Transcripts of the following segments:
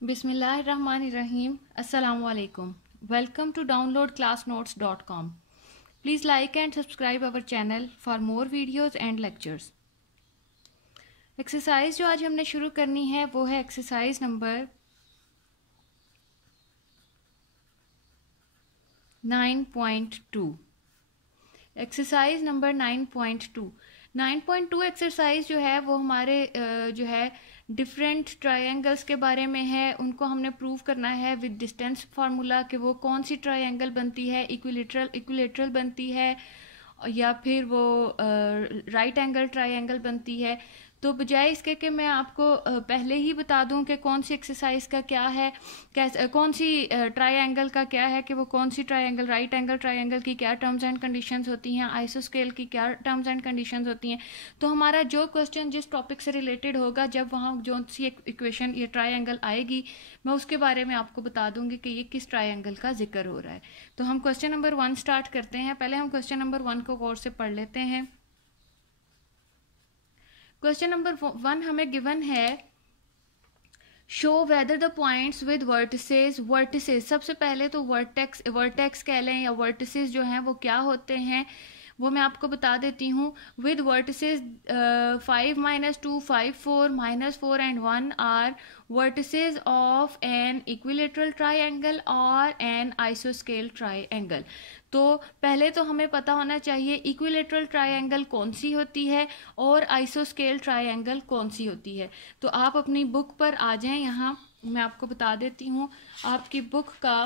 Bismillahirrahmanirrahim. Assalamualaikum. Welcome to downloadclassnotes.com. Please like and subscribe our channel for more videos and lectures. Exercise जो आज हमने शुरू करनी है वो है exercise number 9.2. Exercise number 9.2. 9.2 exercise जो है वो हमारे जो है डिफरेंट ट्रायंगल्स के बारे में है। उनको हमने प्रूव करना है विद डिस्टेंस फार्मूला कि वो कौन सी ट्रायंगल बनती है, इक्विलेटरल बनती है या फिर वो राइट एंगल ट्रायंगल बनती है। तो बजाय इसके कि मैं आपको पहले ही बता दूं कि कौन सी एक्सरसाइज का क्या है, कौन सी ट्रायंगल का क्या है, कि वो कौन सी ट्रायंगल, राइट एंगल ट्रायंगल की क्या टर्म्स एंड कंडीशंस होती हैं, आइसोस्केल की क्या टर्म्स एंड कंडीशंस होती हैं। तो हमारा जो क्वेश्चन जिस टॉपिक से रिलेटेड होगा, जब वहाँ जो सी इक्वेशन ये ट्रायंगल आएगी, मैं उसके बारे में आपको बता दूंगी कि ये किस ट्रायंगल का जिक्र हो रहा है। तो हम क्वेश्चन नंबर 1 स्टार्ट करते हैं। पहले हम क्वेश्चन नंबर 1 को गौर से पढ़ लेते हैं। क्वेश्चन नंबर 1 हमें गिवन है, show whether the points with vertices. सबसे पहले तो वर्टेक्स कह लें या वर्टिसेस जो हैं वो क्या होते हैं वो मैं आपको बता देती हूँ। With vertices 5 - 2 5 4 -4 and 1 are vertices of an equilateral triangle और एन आइसोस्केल ट्रायंगल। तो पहले तो हमें पता होना चाहिए इक्विलेटरल ट्रायंगल कौन सी होती है और आइसोस्केल ट्रायंगल कौन सी होती है। तो आप अपनी बुक पर आ जाएं, यहाँ मैं आपको बता देती हूँ। आपकी बुक का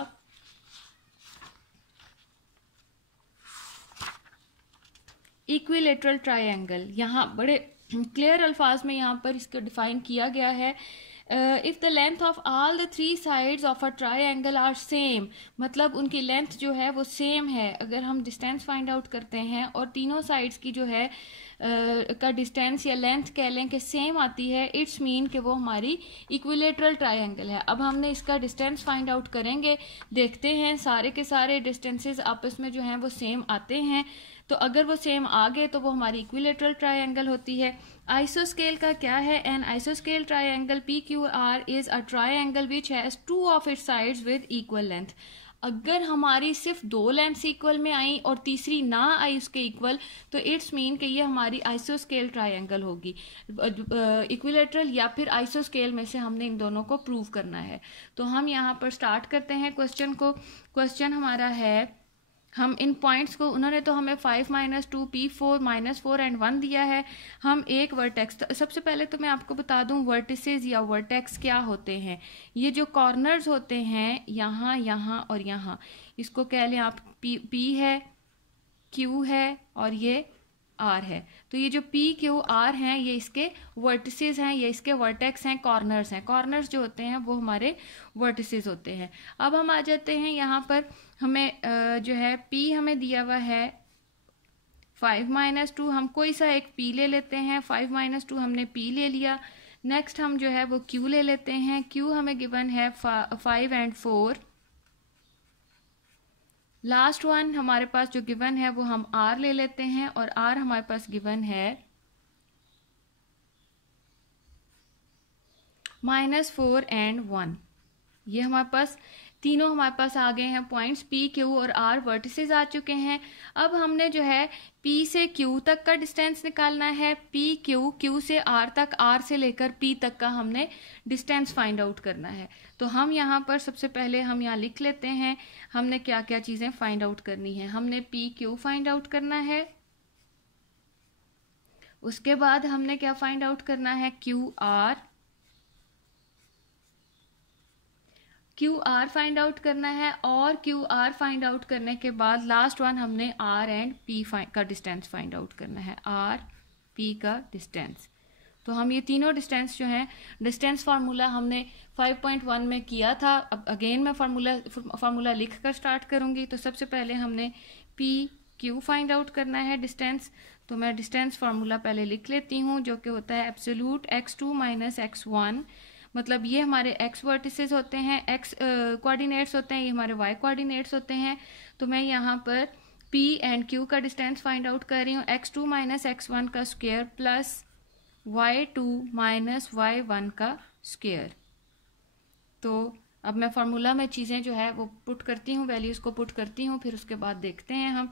इक्विलेटरल ट्रायंगल यहाँ बड़े क्लियर अल्फाज में यहाँ पर इसको डिफाइन किया गया है। If the length of all the 3 sides of a triangle are same, मतलब उनकी लेंथ जो है वो सेम है। अगर हम डिस्टेंस फाइंड आउट करते हैं और तीनों साइड्स की जो है का डिस्टेंस या लेंथ कह लें कि सेम आती है, इट्स मीन कि वो हमारी इक्विलेटरल ट्रायंगल है। अब हमने इसका डिस्टेंस फाइंड आउट करेंगे, देखते हैं सारे के सारे डिस्टेंसेस आपस में जो हैं वो सेम आते हैं। तो अगर वो सेम आ गए तो वो हमारी इक्विलेटरल ट्रायंगल होती है। आइसोस्केल का क्या है? एन आइसोस्केल triangle PQR is a triangle which has 2 of its sides with equal length. अगर हमारी सिर्फ 2 लेंथ्स इक्वल में आई और तीसरी ना आई उसके इक्वल, तो इट्स मीन कि ये हमारी आइसोस्केल ट्रायंगल होगी। इक्विलेटरल या फिर आइसोस्केल में से हमने इन दोनों को प्रूव करना है। तो हम यहाँ पर स्टार्ट करते हैं क्वेश्चन को। क्वेश्चन हमारा है, हम इन पॉइंट्स को, उन्होंने तो हमें 5 - 2 P4 -4 एंड 1 दिया है। हम एक वर्टेक्स, सबसे पहले तो मैं आपको बता दूं वर्टिसेस या वर्टेक्स क्या होते हैं। ये जो कॉर्नर्स होते हैं यहाँ, यहाँ और यहाँ, इसको कह लें आप P है, Q है और ये R है। तो ये जो PQR हैं ये इसके वर्टिसेस हैं, ये इसके वर्टेक्स हैं, कॉर्नर्स हैं। कॉर्नर्स जो होते हैं वो हमारे वर्टिसेस होते हैं। अब हम आ जाते हैं यहाँ पर, हमें जो है P हमें दिया हुआ है 5 - 2, हम कोई सा एक P ले लेते हैं। 5 - 2 हमने P ले लिया। नेक्स्ट हम जो है वो Q ले लेते हैं। Q हमें गिवन है 5 एंड 4। लास्ट वन हमारे पास जो गिवन है वो हम R ले लेते हैं और R हमारे पास गिवन है -4 एंड 1। ये हमारे पास तीनों हमारे पास आ गए हैं पॉइंट्स। P, Q और R वर्टिसेस आ चुके हैं। अब हमने जो है P से Q तक का डिस्टेंस निकालना है। P, Q से R तक, R से लेकर P तक का हमने डिस्टेंस फाइंड आउट करना है। तो हम यहाँ पर सबसे पहले हम यहाँ लिख लेते हैं हमने क्या क्या चीज़ें फाइंड आउट करनी है। हमने P, Q फाइंड आउट करना है। उसके बाद हमने क्या फाइंड आउट करना है? QR फाइंड आउट करना है। और QR फाइंड आउट करने के बाद लास्ट वन हमने R एंड P का डिस्टेंस फाइंड आउट करना है, R, P का डिस्टेंस। तो हम ये तीनों डिस्टेंस जो हैं, डिस्टेंस फार्मूला हमने 5.1 में किया था। अब अगेन मैं फार्मूला लिख कर स्टार्ट करूंगी। तो सबसे पहले हमने PQ फाइंड आउट करना है डिस्टेंस। तो मैं डिस्टेंस फार्मूला पहले लिख लेती हूँ, जो कि होता है एब्सोल्यूट x2 - x1। मतलब ये हमारे x वर्टिसेस होते हैं, x कोऑर्डिनेट्स होते हैं, ये हमारे y कोऑर्डिनेट्स होते हैं। तो मैं यहाँ पर P एंड Q का डिस्टेंस फाइंड आउट कर रही हूँ। x2 - x1 का स्क्वायर प्लस y2 - y1 का स्क्वायर। तो अब मैं फार्मूला में चीज़ें जो है वो पुट करती हूँ, वैल्यूज़ को पुट करती हूँ, फिर उसके बाद देखते हैं हम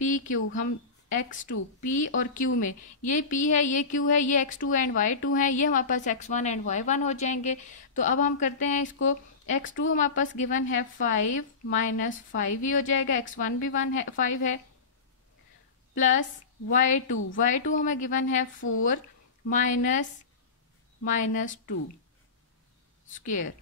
पी क्यू, हम x2 p और q में, ये p है, ये q है, ये x2 एंड y2 है, ये हमारे पास x1 एंड y1 हो जाएंगे। तो अब हम करते हैं इसको, x2 हमारे पास गिवन है 5 माइनस 5 ही हो जाएगा, x1 भी 1 है 5 है, प्लस y2 हमें गिवन है 4 माइनस 2 स्क्वायर।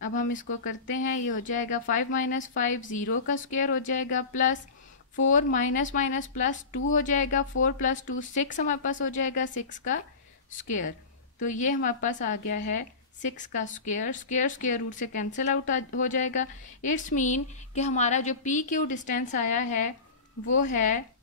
अब हम इसको करते हैं, ये हो जाएगा 5 माइनस 5 0 का स्क्वायर हो जाएगा, प्लस 4 माइनस माइनस प्लस 2 हो जाएगा, 4 प्लस 2 6 हमारे पास हो जाएगा, 6 का स्क्वायर। तो ये हमारे पास आ गया है 6 का स्क्वायर, स्क्वायर रूट से कैंसिल आउट हो जाएगा। इट्स मीन कि हमारा जो पी क्यू डिस्टेंस आया है वो है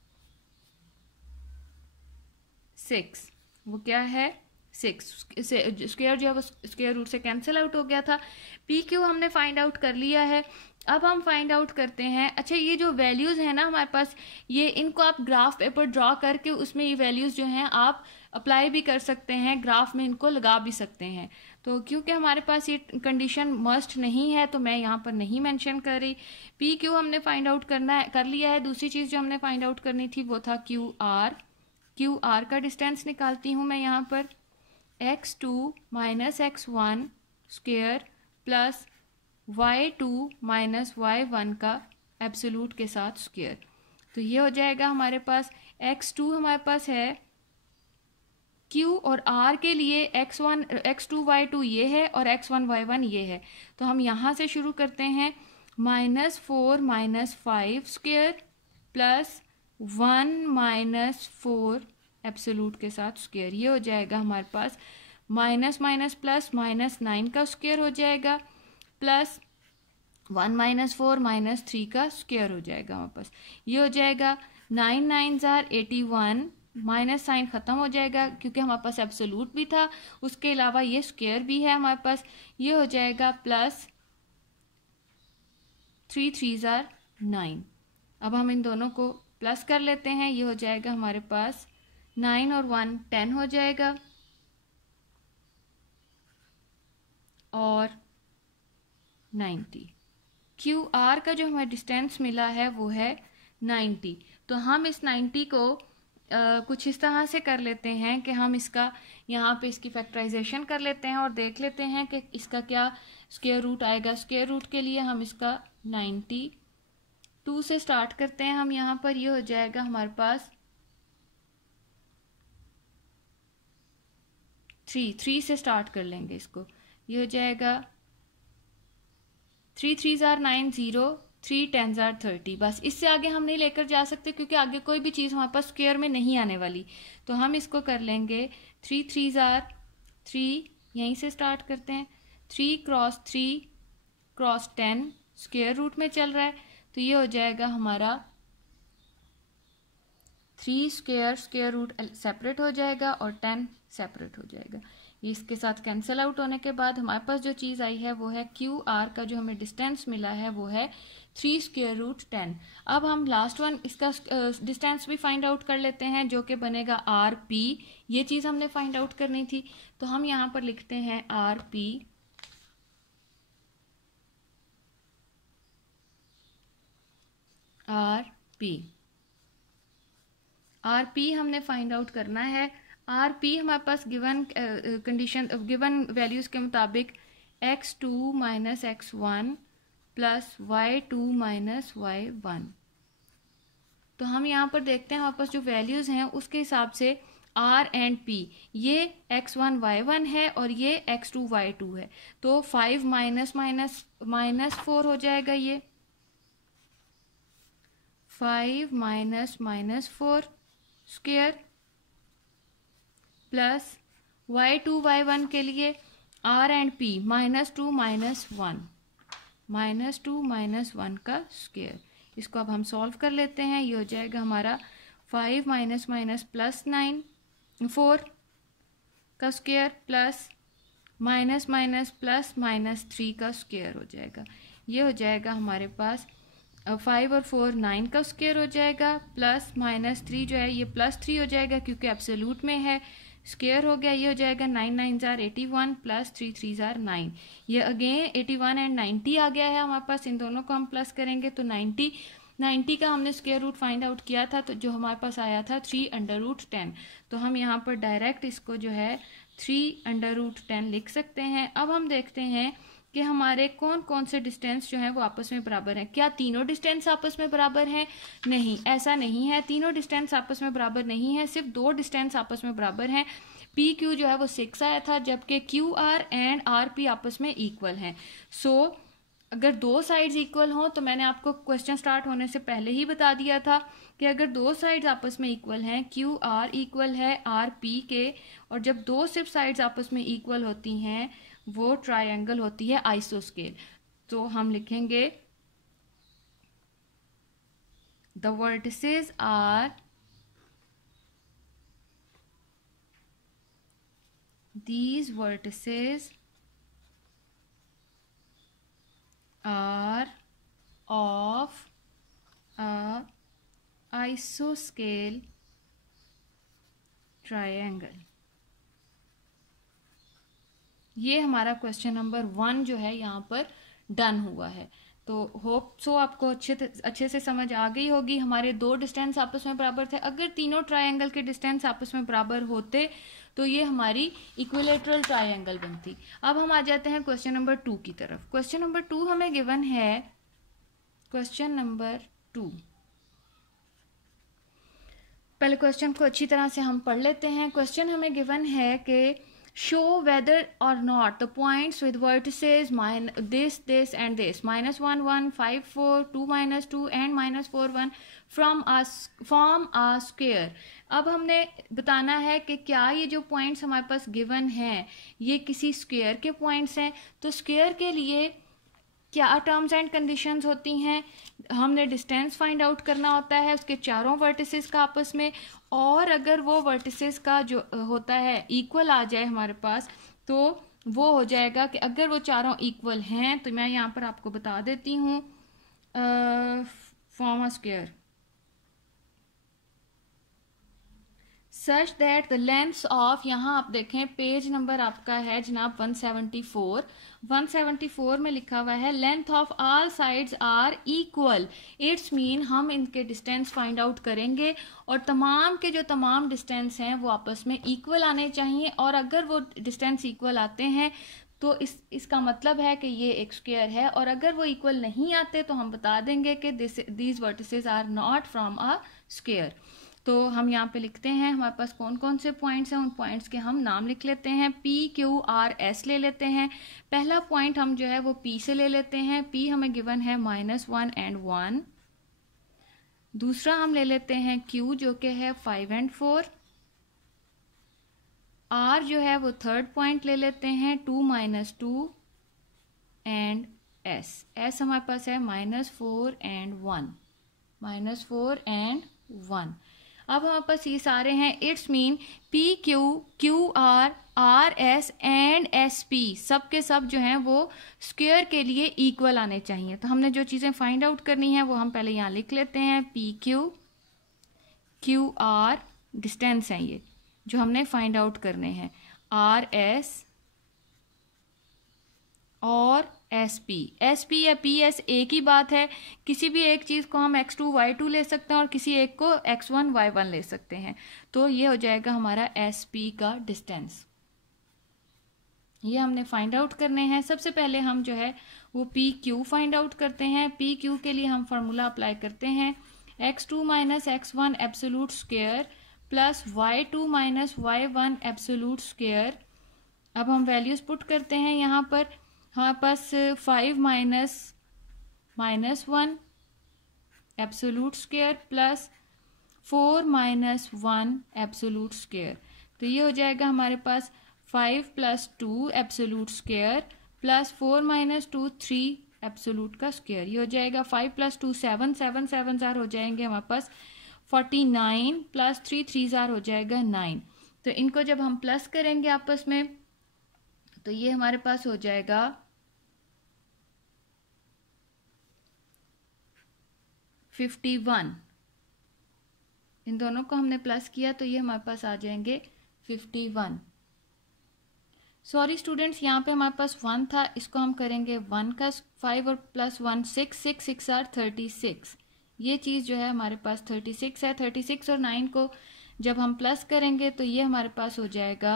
6। वो क्या है 6, स्क्वायर जो है वो स्क्वायर रूट से कैंसिल आउट हो गया था। पी क्यू हमने फाइंड आउट कर लिया है। अब हम फाइंड आउट करते हैं, अच्छा ये जो वैल्यूज़ हैं ना हमारे पास, ये इनको आप ग्राफ पेपर ड्रॉ करके उसमें ये वैल्यूज़ जो हैं आप अप्लाई भी कर सकते हैं, ग्राफ में इनको लगा भी सकते हैं। तो क्योंकि हमारे पास ये कंडीशन मस्ट नहीं है तो मैं यहाँ पर नहीं मेंशन कर रही। पी क्यू हमने फाइंड आउट कर लिया है। दूसरी चीज़ जो हमने फाइंड आउट करनी थी वो था क्यू आर का डिस्टेंस निकालती हूँ मैं यहाँ पर, x2 minus x1 square plus y2 minus y1 का एब्सोल्यूट के साथ स्क्वायर। तो ये हो जाएगा हमारे पास, x2 हमारे पास है q और r के लिए x1 x2 y2 ये है और x1 y1 ये है। तो हम यहाँ से शुरू करते हैं, -4 minus 5 square plus 1 minus 4 absolute के साथ स्क्वायर। ये हो जाएगा हमारे पास माइनस माइनस प्लस -9 का स्क्वायर हो जाएगा, प्लस 1 माइनस 4 माइनस 3 का स्क्वायर हो जाएगा हमारे पास। ये हो जाएगा 9 9 81, माइनस साइन ख़त्म हो जाएगा क्योंकि हमारे पास एब्सोल्यूट भी था, उसके अलावा ये स्क्वायर भी है हमारे पास। ये हो जाएगा प्लस 3 3 9। अब हम इन दोनों को प्लस कर लेते हैं, ये हो जाएगा हमारे पास 9 और 1 10 हो जाएगा, और 90। क्यू आर का जो हमें डिस्टेंस मिला है वो है 90। तो हम इस 90 को कुछ इस तरह से कर लेते हैं कि हम इसका यहाँ पे इसकी फैक्टराइजेशन कर लेते हैं और देख लेते हैं कि इसका क्या स्क्वायर रूट आएगा। स्क्वायर रूट के लिए हम इसका 92 से स्टार्ट करते हैं हम यहाँ पर, ये हो जाएगा हमारे पास 3 से स्टार्ट कर लेंगे इसको। ये हो जाएगा 3 3 9 0, 3 10 30। बस इससे आगे हम नहीं लेकर जा सकते क्योंकि आगे कोई भी चीज़ हमारे पास स्क्वायर में नहीं आने वाली। तो हम इसको कर लेंगे 3 3 3, यहीं से स्टार्ट करते हैं, 3 क्रॉस 3 क्रॉस 10 स्क्वायर रूट में चल रहा है। तो ये हो जाएगा हमारा 3 स्क्वायर रूट सेपरेट हो जाएगा और 10 सेपरेट हो जाएगा। ये इसके साथ कैंसिल आउट होने के बाद हमारे पास जो चीज़ आई है वो है क्यू आर का जो हमें डिस्टेंस मिला है वो है 3 स्क्वायर रूट 10। अब हम लास्ट वन इसका डिस्टेंस भी फाइंड आउट कर लेते हैं जो कि बनेगा आर पी। ये चीज़ हमने फाइंड आउट करनी थी, तो हम यहाँ पर लिखते हैं आर पी। आर पी हमने फाइंड आउट करना है। आर पी हमारे पास गिवन कंडीशन गिवन वैल्यूज़ के मुताबिक x2 minus x1 plus y2 minus y1। तो हम यहाँ पर देखते हैं हमारे पास जो वैल्यूज़ हैं उसके हिसाब से r एंड p, ये x1 y1 है और ये x2 y2 है। तो 5 माइनस माइनस माइनस 4 हो जाएगा, ये 5 minus minus 4 square plus y2 y1 के लिए r एंड p -2 माइनस 1 का स्क्वायर। इसको अब हम सॉल्व कर लेते हैं। ये हो जाएगा हमारा 5 माइनस माइनस प्लस 4 का square plus minus minus plus -3 का स्क्वायर हो जाएगा। ये हो जाएगा हमारे पास 5 और 4 9 का स्क्वायर हो जाएगा, प्लस -3 जो है ये +3 हो जाएगा क्योंकि एब्सोल्यूट में है, स्क्वायर हो गया, ये हो जाएगा 9 9 जार 81 प्लस 3 3 जार 9। ये अगेन 81 एंड 90 आ गया है हमारे पास, इन दोनों को हम प्लस करेंगे तो 90 का हमने स्क्वायर रूट फाइंड आउट किया था, तो जो हमारे पास आया था 3/10। तो हम यहाँ पर डायरेक्ट इसको जो है 3/10 लिख सकते हैं। अब हम देखते हैं कि हमारे कौन कौन से डिस्टेंस जो है वो आपस में बराबर हैं। क्या तीनों डिस्टेंस आपस में बराबर हैं? नहीं, ऐसा नहीं है, तीनों डिस्टेंस आपस में बराबर नहीं है, सिर्फ दो डिस्टेंस आपस में बराबर हैं। पी क्यू जो है वो 6 आया था, जबकि Q R and R P आपस में इक्वल हैं। सो अगर दो साइड्स इक्वल हों, तो मैंने आपको क्वेश्चन स्टार्ट होने से पहले ही बता दिया था कि अगर दो साइड्स आपस में इक्वल हैं, क्यू आर इक्वल है आर पी के, और जब दो सिर्फ साइड्स आपस में इक्वल होती हैं वो ट्रायंगल होती है आइसोस्केल। तो हम लिखेंगे the vertices are these vertices are of a isoscale triangle। ये हमारा क्वेश्चन नंबर 1 जो है यहाँ पर डन हुआ है। तो होप सो आपको अच्छे से समझ आ गई होगी। हमारे दो डिस्टेंस आपस में बराबर थे, अगर तीनों ट्रायंगल के डिस्टेंस आपस में बराबर होते तो ये हमारी इक्विलेटरल ट्रायंगल बनती। अब हम आ जाते हैं क्वेश्चन नंबर 2 की तरफ। क्वेश्चन नंबर 2 हमें गिवन है, क्वेश्चन नंबर 2, पहले क्वेश्चन को अच्छी तरह से हम पढ़ लेते हैं। क्वेश्चन हमें गिवन है कि show whether or not the points with vertices this and this -1 1 5 4 2 -2 and -4 1 form a square। अब हमने बताना है कि क्या ये जो पॉइंट्स हमारे पास गिवन हैं ये किसी स्क्वायर के पॉइंट्स हैं। तो स्क्वायर के लिए क्या टर्म्स एंड कंडीशंस होती हैं? हमने डिस्टेंस फाइंड आउट करना होता है उसके चारों वर्टिसेस का आपस में, और अगर वो वर्टिसेस का जो होता है इक्वल आ जाए हमारे पास, तो वो हो जाएगा कि अगर वो चारों इक्वल हैं, तो मैं यहाँ पर आपको बता देती हूँ form a square such that the lengths of, यहाँ आप देखें पेज नंबर आपका है जनाब 174 में लिखा हुआ है length of all sides are equal. It's mean हम इनके डिस्टेंस फाइंड आउट करेंगे और तमाम के जो तमाम डिस्टेंस हैं वो आपस में इक्वल आने चाहिए, और अगर वो डिस्टेंस इक्वल आते हैं तो इसका मतलब है कि ये एक स्क्वायर है, और अगर वो इक्वल नहीं आते तो हम बता देंगे कि these vertices are not from a square. तो हम यहाँ पे लिखते हैं हमारे पास कौन कौन से पॉइंट्स हैं, उन पॉइंट्स के हम नाम लिख लेते हैं। P Q R S ले लेते हैं। पहला पॉइंट हम जो है वो P से ले लेते हैं। P हमें गिवन है -1 and 1। दूसरा हम ले लेते हैं Q जो कि है 5 and 4। R जो है वो थर्ड पॉइंट ले लेते हैं 2 -2 एंड S हमारे पास है -4 and 1। अब हमारे पास ये सारे हैं। It's mean P Q Q R R S and S P सब के सब जो हैं वो स्क्वायर के लिए इक्वल आने चाहिए। तो हमने जो चीज़ें फाइंड आउट करनी है वो हम पहले यहाँ लिख लेते हैं। P Q Q R distance हैं ये जो हमने फाइंड आउट करने हैं, R S और SP या PS एक ही बात है। किसी भी एक चीज़ को हम x2 y2 ले सकते हैं और किसी एक को x1 y1 ले सकते हैं। तो ये हो जाएगा हमारा SP का डिस्टेंस। ये हमने फाइंड आउट करने हैं। सबसे पहले हम जो है वो PQ फाइंड आउट करते हैं। PQ के लिए हम फार्मूला अप्लाई करते हैं, x2 - x1 absolute square plus y2 - y1 absolute square. अब हम वैल्यूज पुट करते हैं यहाँ पर। हमारे पास 5 -1 absolute square plus 4 - 1 absolute square. तो ये हो जाएगा हमारे पास 5 + 2 एब्सोल्यूट स्क्वायर प्लस 4 - 2 3 एब्सोल्यूट का स्क्वायर। ये हो जाएगा 5 + 2 7 7 7 जार हो जाएंगे हमारे पास 49 प्लस 3 3 जार हो जाएगा 9। तो इनको जब हम प्लस करेंगे आपस में तो ये हमारे पास हो जाएगा 51। इन दोनों को हमने प्लस किया तो ये हमारे पास आ जाएंगे 51। सॉरी स्टूडेंट्स, यहाँ पे हमारे पास 1 था, इसको हम करेंगे 1 का 5 और प्लस 1 6, 6 6 आर 36। ये चीज़ जो है हमारे पास 36 है। 36 और 9 को जब हम प्लस करेंगे तो ये हमारे पास हो जाएगा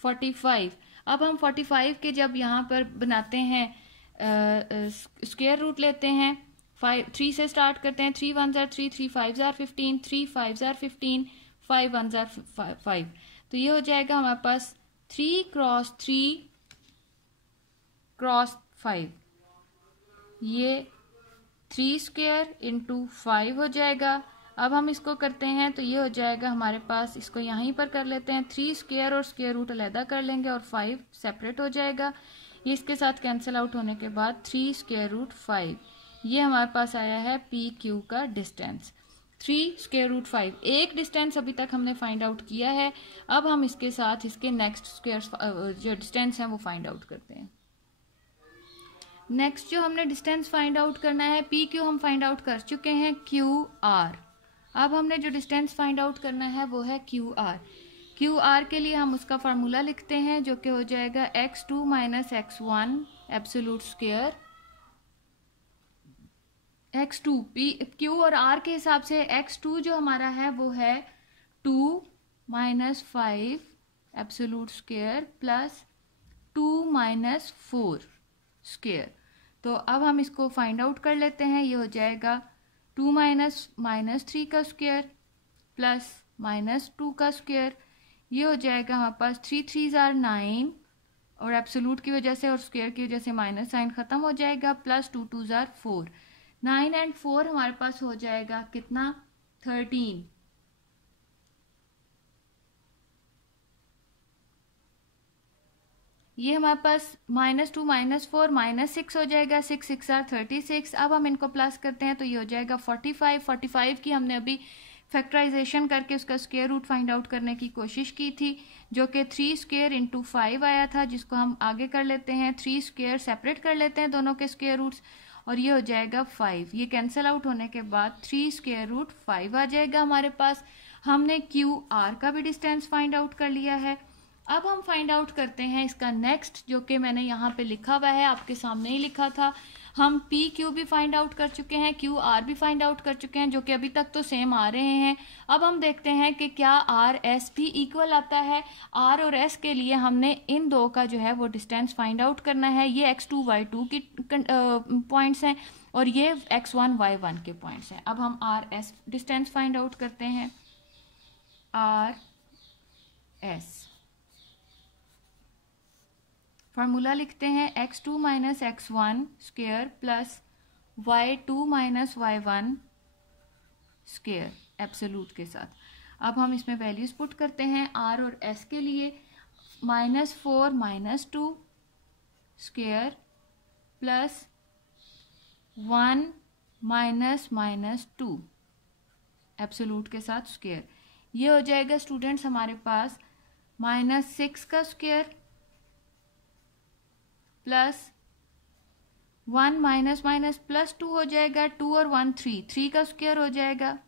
45। अब हम 45 के जब यहाँ पर बनाते हैं स्क्वायर रूट लेते हैं, 3 से स्टार्ट करते हैं। 3 1 जार 3, 3 5 जार 15, 3 5 जार 15, 5 1 जार 5। तो ये हो जाएगा हमारे पास 3 क्रॉस 3 क्रॉस 5, ये 3 स्क्वायर इंटू 5 हो जाएगा। अब हम इसको करते हैं तो ये हो जाएगा हमारे पास, इसको यहीं पर कर लेते हैं, 3 स्क्वायर और स्क्वायर रूट अलहदा कर लेंगे और 5 सेपरेट हो जाएगा। ये इसके साथ कैंसिल आउट होने के बाद 3 स्क्वायर रूट 5, ये हमारे पास आया है पी क्यू का डिस्टेंस 3 स्क्वायर रूट 5। एक डिस्टेंस अभी तक हमने फाइंड आउट किया है। अब हम इसके साथ इसके नेक्स्ट स्क्वायर जो डिस्टेंस है वो फाइंड आउट करते हैं। नेक्स्ट जो हमने डिस्टेंस फाइंड आउट करना है, पी क्यू हम फाइंड आउट कर चुके हैं, क्यू आर। अब हमने जो डिस्टेंस फाइंड आउट करना है वो है क्यू आर। क्यू आर के लिए हम उसका फार्मूला लिखते हैं जो कि हो जाएगा x2 minus x1 absolute square. x2 P Q और आर के हिसाब से x2 जो हमारा है वो है 2 minus 5 absolute square plus 2 minus 4 square. तो अब हम इसको फाइंड आउट कर लेते हैं। ये हो जाएगा 2 माइनस -3 का स्क्वायर प्लस -2 का स्क्वायर। ये हो जाएगा हमारे पास 3 3 जार 9 और एब्सोल्यूट की वजह से और स्क्वायर की वजह से माइनस साइन खत्म हो जाएगा, प्लस 2 2 जार 4। 9 एंड 4 हमारे पास हो जाएगा कितना, 13। ये हमारे पास -2 -4 -6 हो जाएगा, 6 6 आर 36। अब हम इनको प्लस करते हैं तो ये हो जाएगा 45। 45 की हमने अभी फैक्टराइजेशन करके उसका स्क्वायर रूट फाइंड आउट करने की कोशिश की थी जो कि 3 स्क्वायर इंटू 5 आया था, जिसको हम आगे कर लेते हैं। 3 स्क्वायर सेपरेट कर लेते हैं दोनों के स्क्वायर रूट्स और ये हो जाएगा 5। ये कैंसिल आउट होने के बाद 3 स्क्वायर रूट 5 आ जाएगा हमारे पास। हमने क्यू आर का भी डिस्टेंस फाइंड आउट कर लिया है। अब हम फाइंड आउट करते हैं इसका नेक्स्ट, जो कि मैंने यहाँ पे लिखा हुआ है, आपके सामने ही लिखा था। हम पी क्यू भी फाइंड आउट कर चुके हैं, क्यू आर भी फाइंड आउट कर चुके हैं, जो कि अभी तक तो सेम आ रहे हैं। अब हम देखते हैं कि क्या आर एस भी इक्वल आता है। आर और एस के लिए हमने इन दो का जो है वो डिस्टेंस फाइंड आउट करना है। ये x2 y2 की पॉइंट्स हैं और ये x1 y1 के पॉइंट्स हैं। अब हम R S distance find out करते हैं। आर एस फार्मूला लिखते हैं x2 minus x1 square plus y2 minus y1 square absolute के साथ। अब हम इसमें वैल्यूज पुट करते हैं r और s के लिए। -4 -2 स्क्वायर प्लस 1 -2 एब्सोल्यूट के साथ स्क्वायर। ये हो जाएगा स्टूडेंट्स हमारे पास -6 का square plus 1 minus minus plus 2 हो जाएगा, 2 और 1 3, 3 का स्क्वायर हो जाएगा।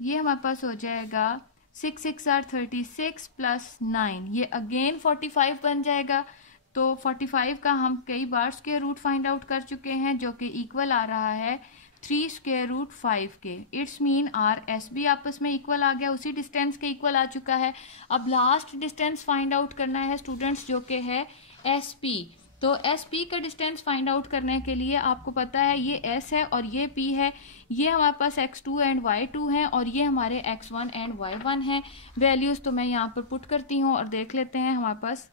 ये हमारे पास हो जाएगा 6 6 आर 36 प्लस 9, ये अगेन 45 बन जाएगा। तो 45 का हम कई bar square root find out कर चुके हैं जो कि इक्वल आ रहा है 3 स्क्वायर रूट 5 के। इट्स मीन आर एस भी आपस में इक्वल आ गया, उसी डिस्टेंस के इक्वल आ चुका है। अब लास्ट डिस्टेंस फाइंड आउट करना है स्टूडेंट्स, जो कि है एस पी। तो एस पी का डिस्टेंस फाइंड आउट करने के लिए आपको पता है ये एस है और ये पी है। ये हमारे पास x2 एंड y2 हैं और ये हमारे x1 एंड y1 हैं। वैल्यूज तो मैं यहाँ पर पुट करती हूँ और देख लेते हैं हमारे पास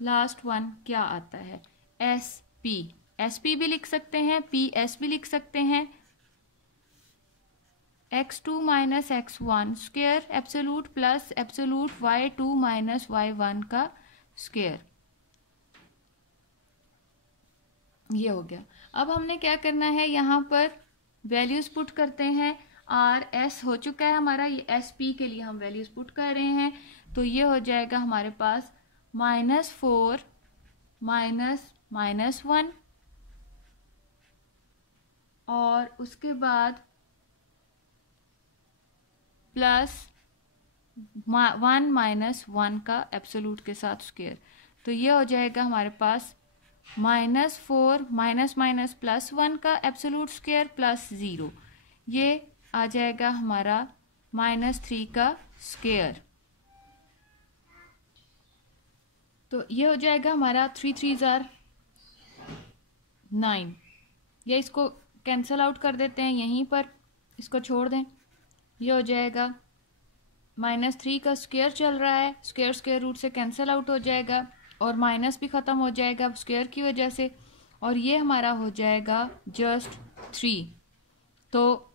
लास्ट वन क्या आता है। एस पी, एस पी भी लिख सकते हैं, पी एस भी लिख सकते हैं। x2 minus x1 square absolute plus absolute y2 minus y1 का स्क्वायर। ये हो गया। अब हमने क्या करना है, यहाँ पर वैल्यूज पुट करते हैं। आर एस हो चुका है हमारा, ये एस पी के लिए हम वैल्यूज पुट कर रहे हैं। तो ये हो जाएगा हमारे पास -4 -1 और उसके बाद प्लस 1 माइनस 1 का एब्सोल्यूट के साथ स्क्वायर। तो ये हो जाएगा हमारे पास -4 माइनस माइनस प्लस 1 का एब्सोल्यूट स्क्वायर प्लस 0। ये आ जाएगा हमारा -3 का स्क्वायर। तो ये हो जाएगा हमारा 3 3 ज़ार 9। या इसको कैंसिल आउट कर देते हैं, यहीं पर इसको छोड़ दें। ये हो जाएगा -3 का स्क्वायर चल रहा है, स्क्वायर स्क्वायर रूट से कैंसिल आउट हो जाएगा और माइनस भी ख़त्म हो जाएगा स्क्वायर की वजह से, और ये हमारा हो जाएगा जस्ट 3। तो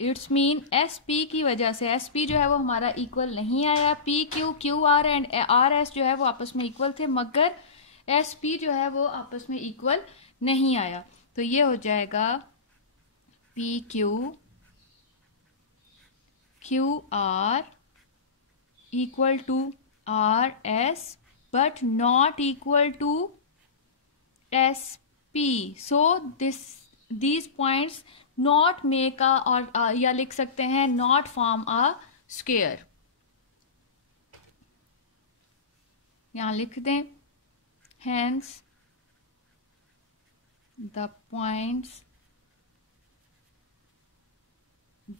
इट्स मीन एस पी की वजह से, एस पी जो है वो हमारा इक्वल नहीं आया, P Q Q are and R S जो है वो आपस में इक्वल थे, मगर एस पी जो है वो आपस में इक्वल नहीं आया। तो ये हो जाएगा P Q Q R equal to R S but not equal to SP. So these points not make a or या लिख सकते हैं not form a square। यहाँ लिख दें hence the points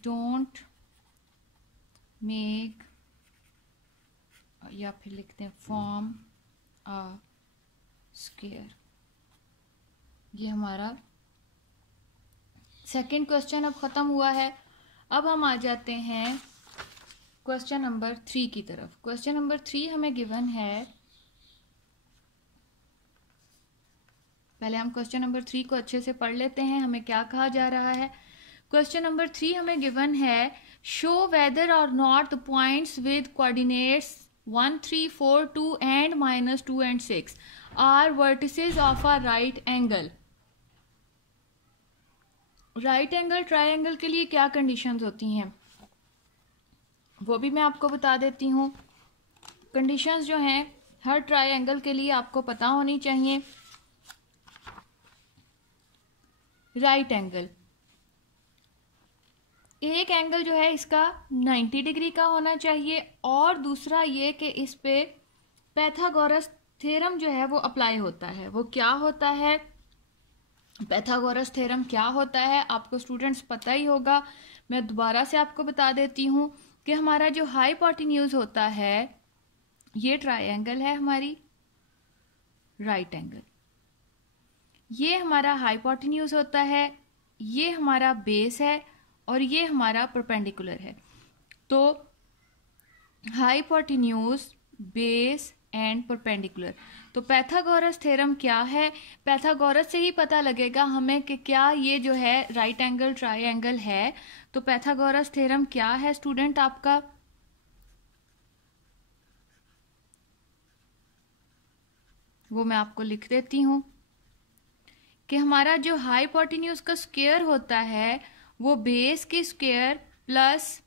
don't make, या फिर लिखते हैं फॉर्म अ स्क्वायर। ये हमारा सेकंड क्वेश्चन अब ख़त्म हुआ है। अब हम आ जाते हैं क्वेश्चन नंबर 3 की तरफ। क्वेश्चन नंबर 3 हमें गिवन है, पहले हम क्वेश्चन नंबर 3 को अच्छे से पढ़ लेते हैं, हमें क्या कहा जा रहा है। क्वेश्चन नंबर 3 हमें गिवन है, show whether or not the points with coordinates 1 3 4 2 and -2 and 6 are vertices of a right angle। Right angle triangle के लिए क्या कंडीशंस होती हैं वो भी मैं आपको बता देती हूँ। कंडीशंस जो हैं हर ट्रायंगल के लिए आपको पता होनी चाहिए। राइट एंगल, एक एंगल जो है इसका 90 डिग्री का होना चाहिए, और दूसरा ये कि इस पे पैथागोरस थ्योरम जो है वो अप्लाई होता है। वो क्या होता है, पैथागोरस थ्योरम क्या होता है आपको स्टूडेंट्स पता ही होगा। मैं दोबारा से आपको बता देती हूँ कि हमारा जो हाइपोटेन्यूज होता है, ये ट्रायंगल है हमारी राइट एंगल, ये हमारा हाइपोटेन्यूज होता है, ये हमारा बेस है और ये हमारा परपेंडिकुलर है। तो हाइपोटेन्यूज, बेस एंड परपेंडिकुलर। तो पैथागोरस थ्योरम क्या है, पैथागोरस से ही पता लगेगा हमें कि क्या ये जो है राइट एंगल ट्रायंगल है। तो पैथागोरस थ्योरम क्या है स्टूडेंट आपका, वो मैं आपको लिख देती हूँ कि हमारा जो हाइपोटेन्यूज का स्क्वायर होता है वो बेस के स्क्वायर प्लस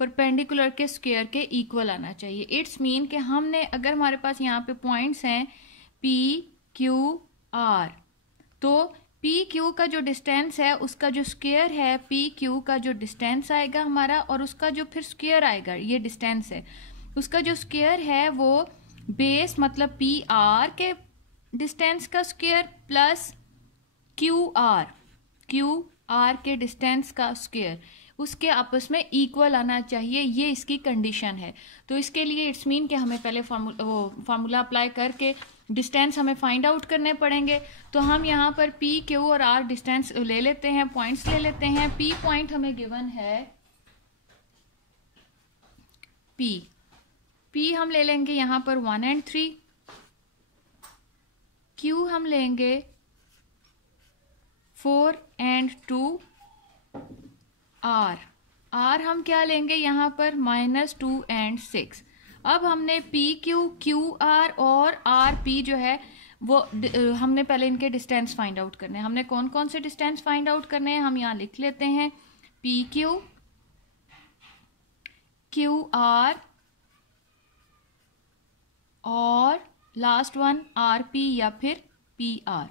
परपेंडिकुलर के स्क्वायर के इक्वल आना चाहिए। इट्स मीन कि हमने, अगर हमारे पास यहाँ पे पॉइंट्स हैं पी क्यू आर, तो पी क्यू का जो डिस्टेंस है उसका जो स्क्वायर है, पी क्यू का जो डिस्टेंस आएगा हमारा और उसका जो फिर स्क्वायर आएगा, ये डिस्टेंस है, उसका जो स्क्वायर है वो बेस मतलब पी आर के डिस्टेंस का स्क्वायर प्लस क्यू आर के डिस्टेंस का स्क्वायर, उसके आपस में इक्वल आना चाहिए। ये इसकी कंडीशन है। तो इसके लिए इट्स मीन कि हमें पहले फार्मूला अप्लाई करके डिस्टेंस हमें फाइंड आउट करने पड़ेंगे। तो हम यहाँ पर पी क्यू और आर डिस्टेंस ले लेते हैं, पॉइंट्स ले लेते हैं। पी पॉइंट हमें गिवन है पी हम ले लेंगे यहाँ पर 1 और 3, क्यू हम लेंगे 4 और 2, आर हम क्या लेंगे यहाँ पर -2 और 6। अब हमने पी क्यू क्यू आर और आर पी जो है वो हमने पहले इनके डिस्टेंस फाइंड आउट करने हैं। हमने कौन कौन से डिस्टेंस फाइंड आउट करने हैं हम यहाँ लिख लेते हैं, पी क्यू क्यू आर और लास्ट वन आर पी या फिर पी आर।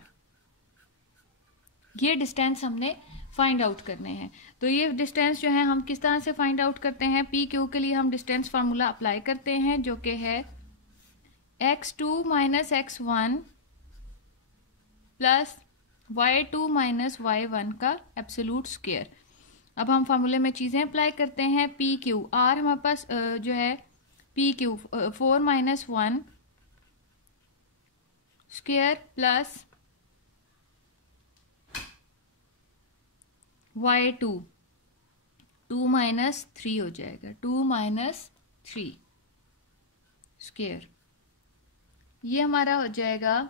ये डिस्टेंस हमने फाइंड आउट करने हैं। तो ये डिस्टेंस जो है हम किस तरह से फाइंड आउट करते हैं, पी क्यू के लिए हम डिस्टेंस फार्मूला अप्लाई करते हैं जो कि है x2 minus x1 plus y2 minus y1 का एब्सोल्यूट स्क्वायर। अब हम फार्मूले में चीज़ें अप्लाई करते हैं, पी क्यू आर हमारे पास जो है P Q 4 minus 1 square plus y2 2 minus 3 हो जाएगा, 2 माइनस 3 स्क्वायर। ये हमारा हो जाएगा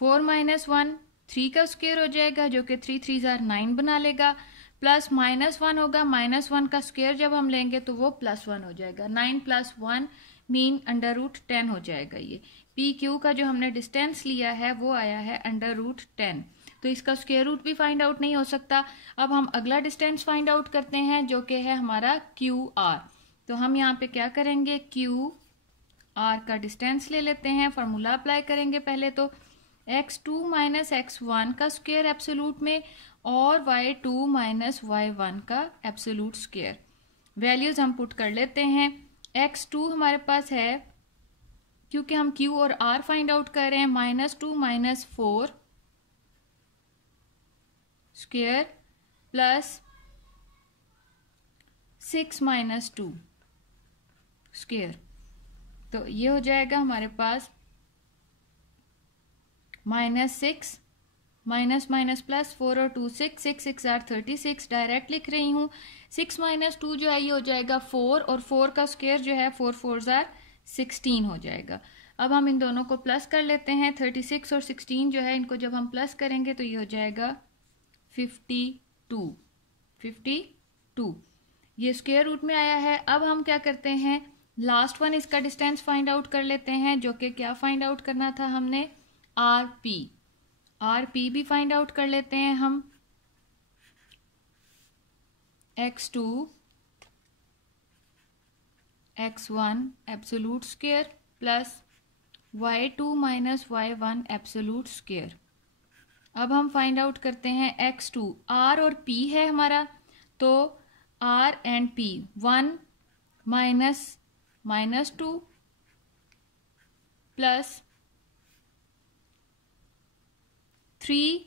4 माइनस 1 3 का स्क्वायर हो जाएगा जो कि 3 3 जार 9 बना लेगा, प्लस माइनस 1 होगा, माइनस 1 का स्क्वायर जब हम लेंगे तो वो प्लस 1 हो जाएगा, 9 प्लस 1 मीन अंडर रूट 10 हो जाएगा। ये पी क्यू का जो हमने डिस्टेंस लिया है वो आया है अंडर रूट 10, तो इसका स्क्वायर रूट भी फाइंड आउट नहीं हो सकता। अब हम अगला डिस्टेंस फाइंड आउट करते हैं जो कि है हमारा क्यू आर। तो हम यहाँ पे क्या करेंगे, क्यू आर का डिस्टेंस ले लेते हैं, फार्मूला अप्लाई करेंगे पहले तो x2 माइनस x1 का स्क्वायर एब्सोल्यूट में और y2 माइनस y1 का एब्सोल्यूट स्क्वायर। वैल्यूज हम पुट कर लेते हैं, x2 हमारे पास है क्योंकि हम q और r फाइंड आउट कर रहे हैं -2 minus 4 square plus 6 minus 2 square. तो ये हो जाएगा हमारे पास -6 माइनस माइनस प्लस 4 और 2 6 6 6 आर 36, डायरेक्ट लिख रही हूँ। 6 माइनस 2 जो है ये हो जाएगा 4 और 4 का स्क्वायर जो है 4 4 जार 16 हो जाएगा। अब हम इन दोनों को प्लस कर लेते हैं, 36 और 16 जो है इनको जब हम प्लस करेंगे तो ये हो जाएगा 52 ये स्क्वायर रूट में आया है। अब हम क्या करते हैं, लास्ट वन इसका डिस्टेंस फाइंड आउट कर लेते हैं जो कि क्या फाइंड आउट करना था हमने, आरपी भी फाइंड आउट कर लेते हैं हम। x2 x1 absolute square plus y2 minus y1 absolute square. अब हम फाइंड आउट करते हैं x2, r और p है हमारा, तो r and p 1 minus 2 plus 3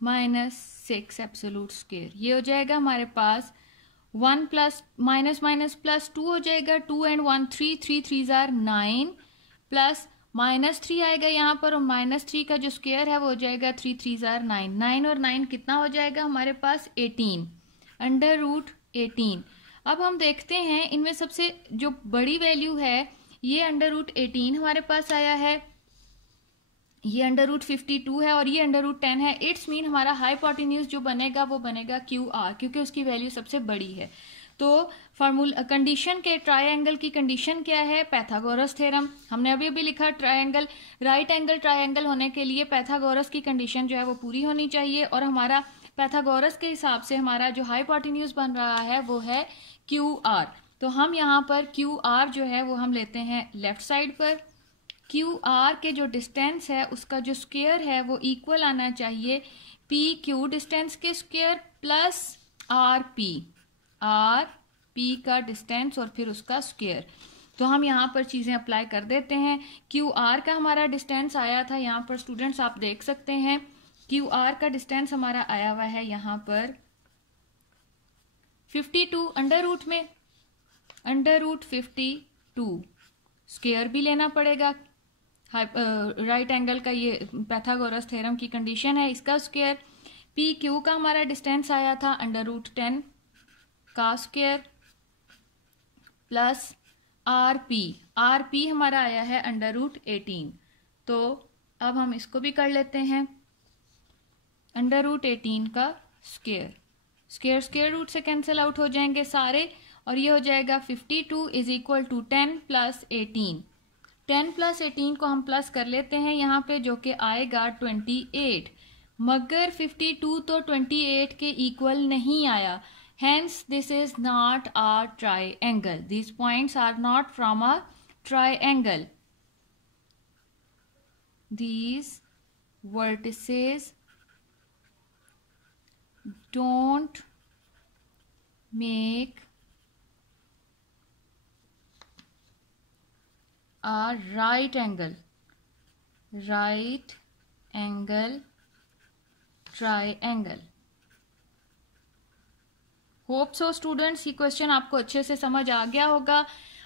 minus 6 absolute square. ये हो जाएगा हमारे पास 1 प्लस माइनस माइनस प्लस 2 हो जाएगा, 2 एंड 1 3 3 3 जार 9 प्लस -3 आएगा यहाँ पर और -3 का जो स्क्वायर है वो हो जाएगा 3 3 जार 9, 9 और 9 कितना हो जाएगा हमारे पास 18 अंडर रूट 18। अब हम देखते हैं इनमें सबसे जो बड़ी वैल्यू है ये अंडर रूट 18 हमारे पास आया है, ये अंडर रूट 52 है और ये अंडर रूट 10 है। इट्स मीन हमारा हाइपोटेन्यूज जो बनेगा वो बनेगा क्यू आर क्योंकि उसकी वैल्यू सबसे बड़ी है। तो फार्मूला कंडीशन के ट्रायंगल की कंडीशन क्या है, पैथागोरस थ्योरम। हमने अभी अभी लिखा ट्रायंगल, राइट एंगल ट्रायंगल होने के लिए पैथागोरस की कंडीशन जो है वो पूरी होनी चाहिए और हमारा पैथागोरस के हिसाब से हमारा जो हाइपोटेन्यूज बन रहा है वो है क्यू आर। तो हम यहाँ पर क्यू आर जो है वो हम लेते हैं लेफ्ट साइड पर। क्यू आर के जो डिस्टेंस है उसका जो स्क्वायर है वो इक्वल आना चाहिए पी क्यू डिस्टेंस के स्क्वायर प्लस आर पी का डिस्टेंस और फिर उसका स्क्वायर। तो हम यहाँ पर चीज़ें अप्लाई कर देते हैं। क्यू आर का हमारा डिस्टेंस आया था, यहाँ पर स्टूडेंट्स आप देख सकते हैं क्यू आर का डिस्टेंस हमारा आया हुआ है यहाँ पर 52 अंडर रूट में, अंडर रूट 52 स्क्वायर भी लेना पड़ेगा। राइट एंगल का ये पैथागोरस थ्योरम की कंडीशन है, इसका स्क्वायर। पी क्यू का हमारा डिस्टेंस आया था अंडर रूट 10 का स्क्वायर प्लस आर पी हमारा आया है अंडर रूट 18। तो अब हम इसको भी कर लेते हैं, अंडर रूट 18 का स्क्वायर, स्क्वायर रूट से कैंसिल आउट हो जाएंगे सारे और ये हो जाएगा 52 is equal to 10 plus 18। 10 plus 18 को हम प्लस कर लेते हैं यहाँ पे जो कि आएगा 28, मगर 52 तो 28 के इक्वल नहीं आया, hence this is not a triangle, these points are not from a triangle। these vertices don't make a right angle triangle. Hope so students ये क्वेश्चन आपको अच्छे से समझ आ गया होगा.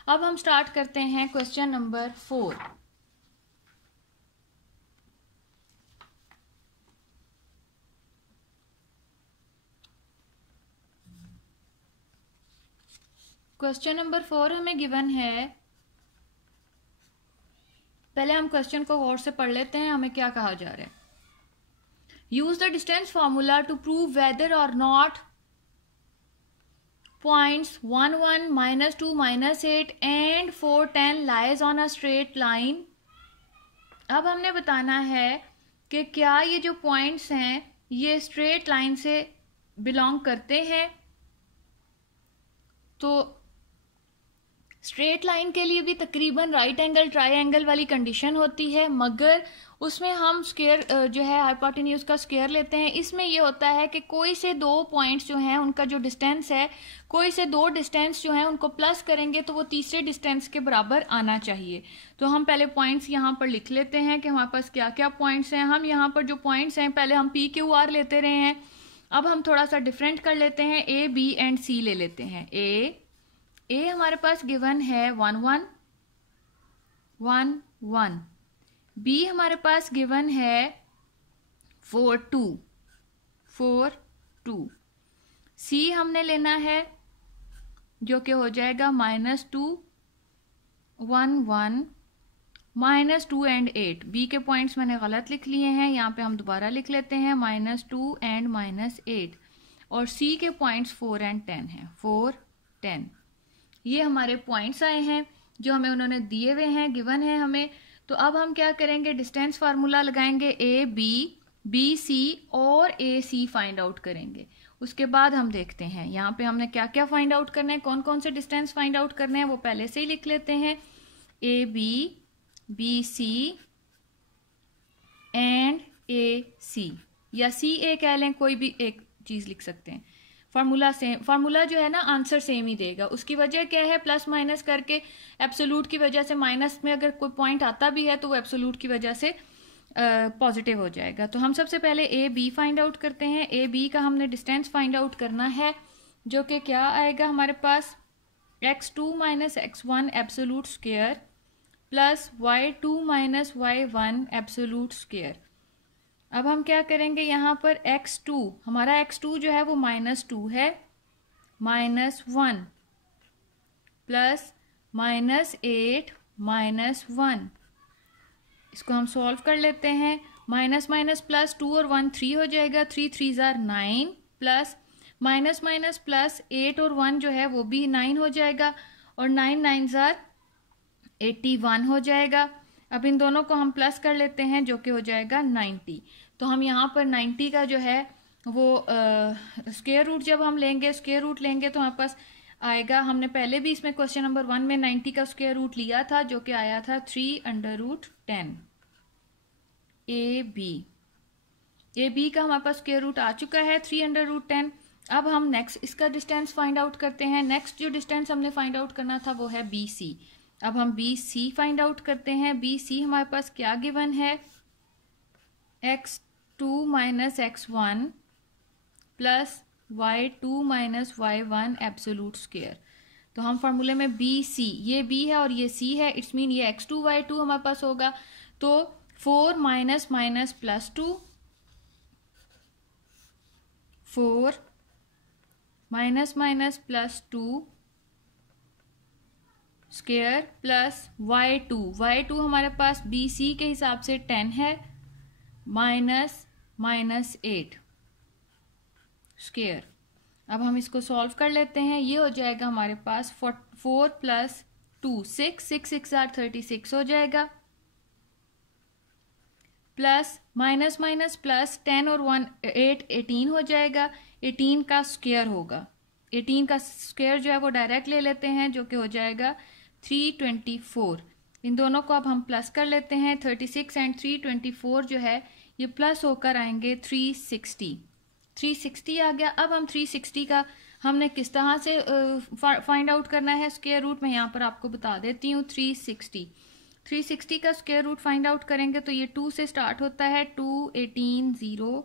अब हम स्टार्ट करते हैं क्वेश्चन नंबर 4. क्वेश्चन नंबर 4 हमें गिवन है. पहले हम क्वेश्चन को गौर से पढ़ लेते हैं. हमें क्या कहा जा रहा है. Use the distance formula to prove whether or not points 1 1 -2 -8 and 4 10 lies on a straight line. अब हमने बताना है कि क्या ये जो पॉइंट्स हैं ये स्ट्रेट लाइन से बिलोंग करते हैं. तो स्ट्रेट लाइन के लिए भी तकरीबन राइट एंगल ट्रायंगल वाली कंडीशन होती है, मगर उसमें हम स्क्वायर जो है हाइपोटेन्यूज का स्क्वायर लेते हैं. इसमें ये होता है कि कोई से दो पॉइंट्स जो हैं उनका जो डिस्टेंस है, कोई से दो डिस्टेंस जो हैं उनको प्लस करेंगे तो वो तीसरे डिस्टेंस के बराबर आना चाहिए. तो हम पहले पॉइंट्स यहाँ पर लिख लेते हैं कि हमारे पास क्या क्या पॉइंट्स हैं. हम यहाँ पर जो पॉइंट्स हैं पहले हम पी क्यू आर लेते रहे हैं. अब हम थोड़ा सा डिफरेंट कर लेते हैं. ए बी एंड सी ले लेते हैं. ए हमारे पास गिवन है 1 1 1 1. बी हमारे पास गिवन है 4 2 4 2. सी हमने लेना है जो कि हो जाएगा -2 1 1 -2 एंड 8. बी के पॉइंट्स मैंने गलत लिख लिए हैं, यहाँ पे हम दोबारा लिख लेते हैं -2 एंड -8. और सी के पॉइंट्स 4 एंड 10 हैं. 4 10 ये हमारे पॉइंट्स आए हैं जो हमें उन्होंने दिए हुए हैं, गिवन है हमें. तो अब हम क्या करेंगे, डिस्टेंस फार्मूला लगाएंगे. ए बी सी और ए सी फाइंड आउट करेंगे. उसके बाद हम देखते हैं यहाँ पे हमने क्या क्या फाइंड आउट करना है, कौन कौन से डिस्टेंस फाइंड आउट करने हैं वो पहले से ही लिख लेते हैं. ए बी सी एंड ए सी, या सी ए कह लें, कोई भी एक चीज लिख सकते हैं. फार्मूला सेम, फार्मूला जो है ना आंसर सेम ही देगा. उसकी वजह क्या है, प्लस माइनस करके एब्सोल्यूट की वजह से माइनस में अगर कोई पॉइंट आता भी है तो वो एब्सोल्यूट की वजह से पॉजिटिव हो जाएगा. तो हम सबसे पहले ए बी फाइंड आउट करते हैं. ए बी का हमने डिस्टेंस फाइंड आउट करना है जो कि क्या आएगा हमारे पास, x2 - x1 absolute square plus y2 - y1 absolute square. अब हम क्या करेंगे, यहाँ पर x2, हमारा x2 जो है वो -2 है, -1 प्लस -8 -1. इसको हम सॉल्व कर लेते हैं. माइनस माइनस प्लस 2 और 1 3 हो जाएगा. 3 3 9 प्लस माइनस माइनस प्लस 8 और 1 जो है वो भी 9 हो जाएगा. और 9 9 81 हो जाएगा. अब इन दोनों को हम प्लस कर लेते हैं जो कि हो जाएगा 90. तो हम यहाँ पर 90 का जो है वो स्क्वायर रूट जब हम लेंगे, स्क्वायर रूट लेंगे तो हमारे पास आएगा, हमने पहले भी इसमें क्वेश्चन नंबर 1 में 90 का स्क्वायर रूट लिया था जो कि आया था 3√10. ए बी का हमारे पास स्क्वायर रूट आ चुका है 3√10. अब हम नेक्स्ट इसका डिस्टेंस फाइंड आउट करते हैं. नेक्स्ट जो डिस्टेंस हमने फाइंड आउट करना था वो है बी सी. अब हम बी सी फाइंड आउट करते हैं. बी सी हमारे पास क्या गिवन है, x2 - x1 plus y2 - y1 absolute square. तो हम फार्मूले में बी सी, ये बी है और ये सी है, इट्स मीन ये x2 y2 हमारे पास होगा. तो 4 minus minus plus 2, 4 minus minus plus 2 square plus y2 हमारे पास बी सी के हिसाब से 10 है, -8 स्क्वायर. अब हम इसको सॉल्व कर लेते हैं. ये हो जाएगा हमारे पास 4 प्लस 2 6 6 6 36 हो जाएगा. प्लस माइनस माइनस प्लस 10 और 1 8 18 हो जाएगा. 18 का स्क्वायर होगा. 18 का स्क्वायर जो है वो डायरेक्ट ले लेते हैं जो कि हो जाएगा 324. इन दोनों को अब हम प्लस कर लेते हैं। 36 एंड 324 जो है ये प्लस होकर आएंगे 360 आ गया। अब हम 360 का हमने किस तरह से फाइंड आउट करना है स्क्वायर रूट, मैं यहाँ पर आपको बता देती हूँ। 360 का स्क्वायर रूट फाइंड आउट करेंगे तो ये 2 से स्टार्ट होता है। 2 18 0,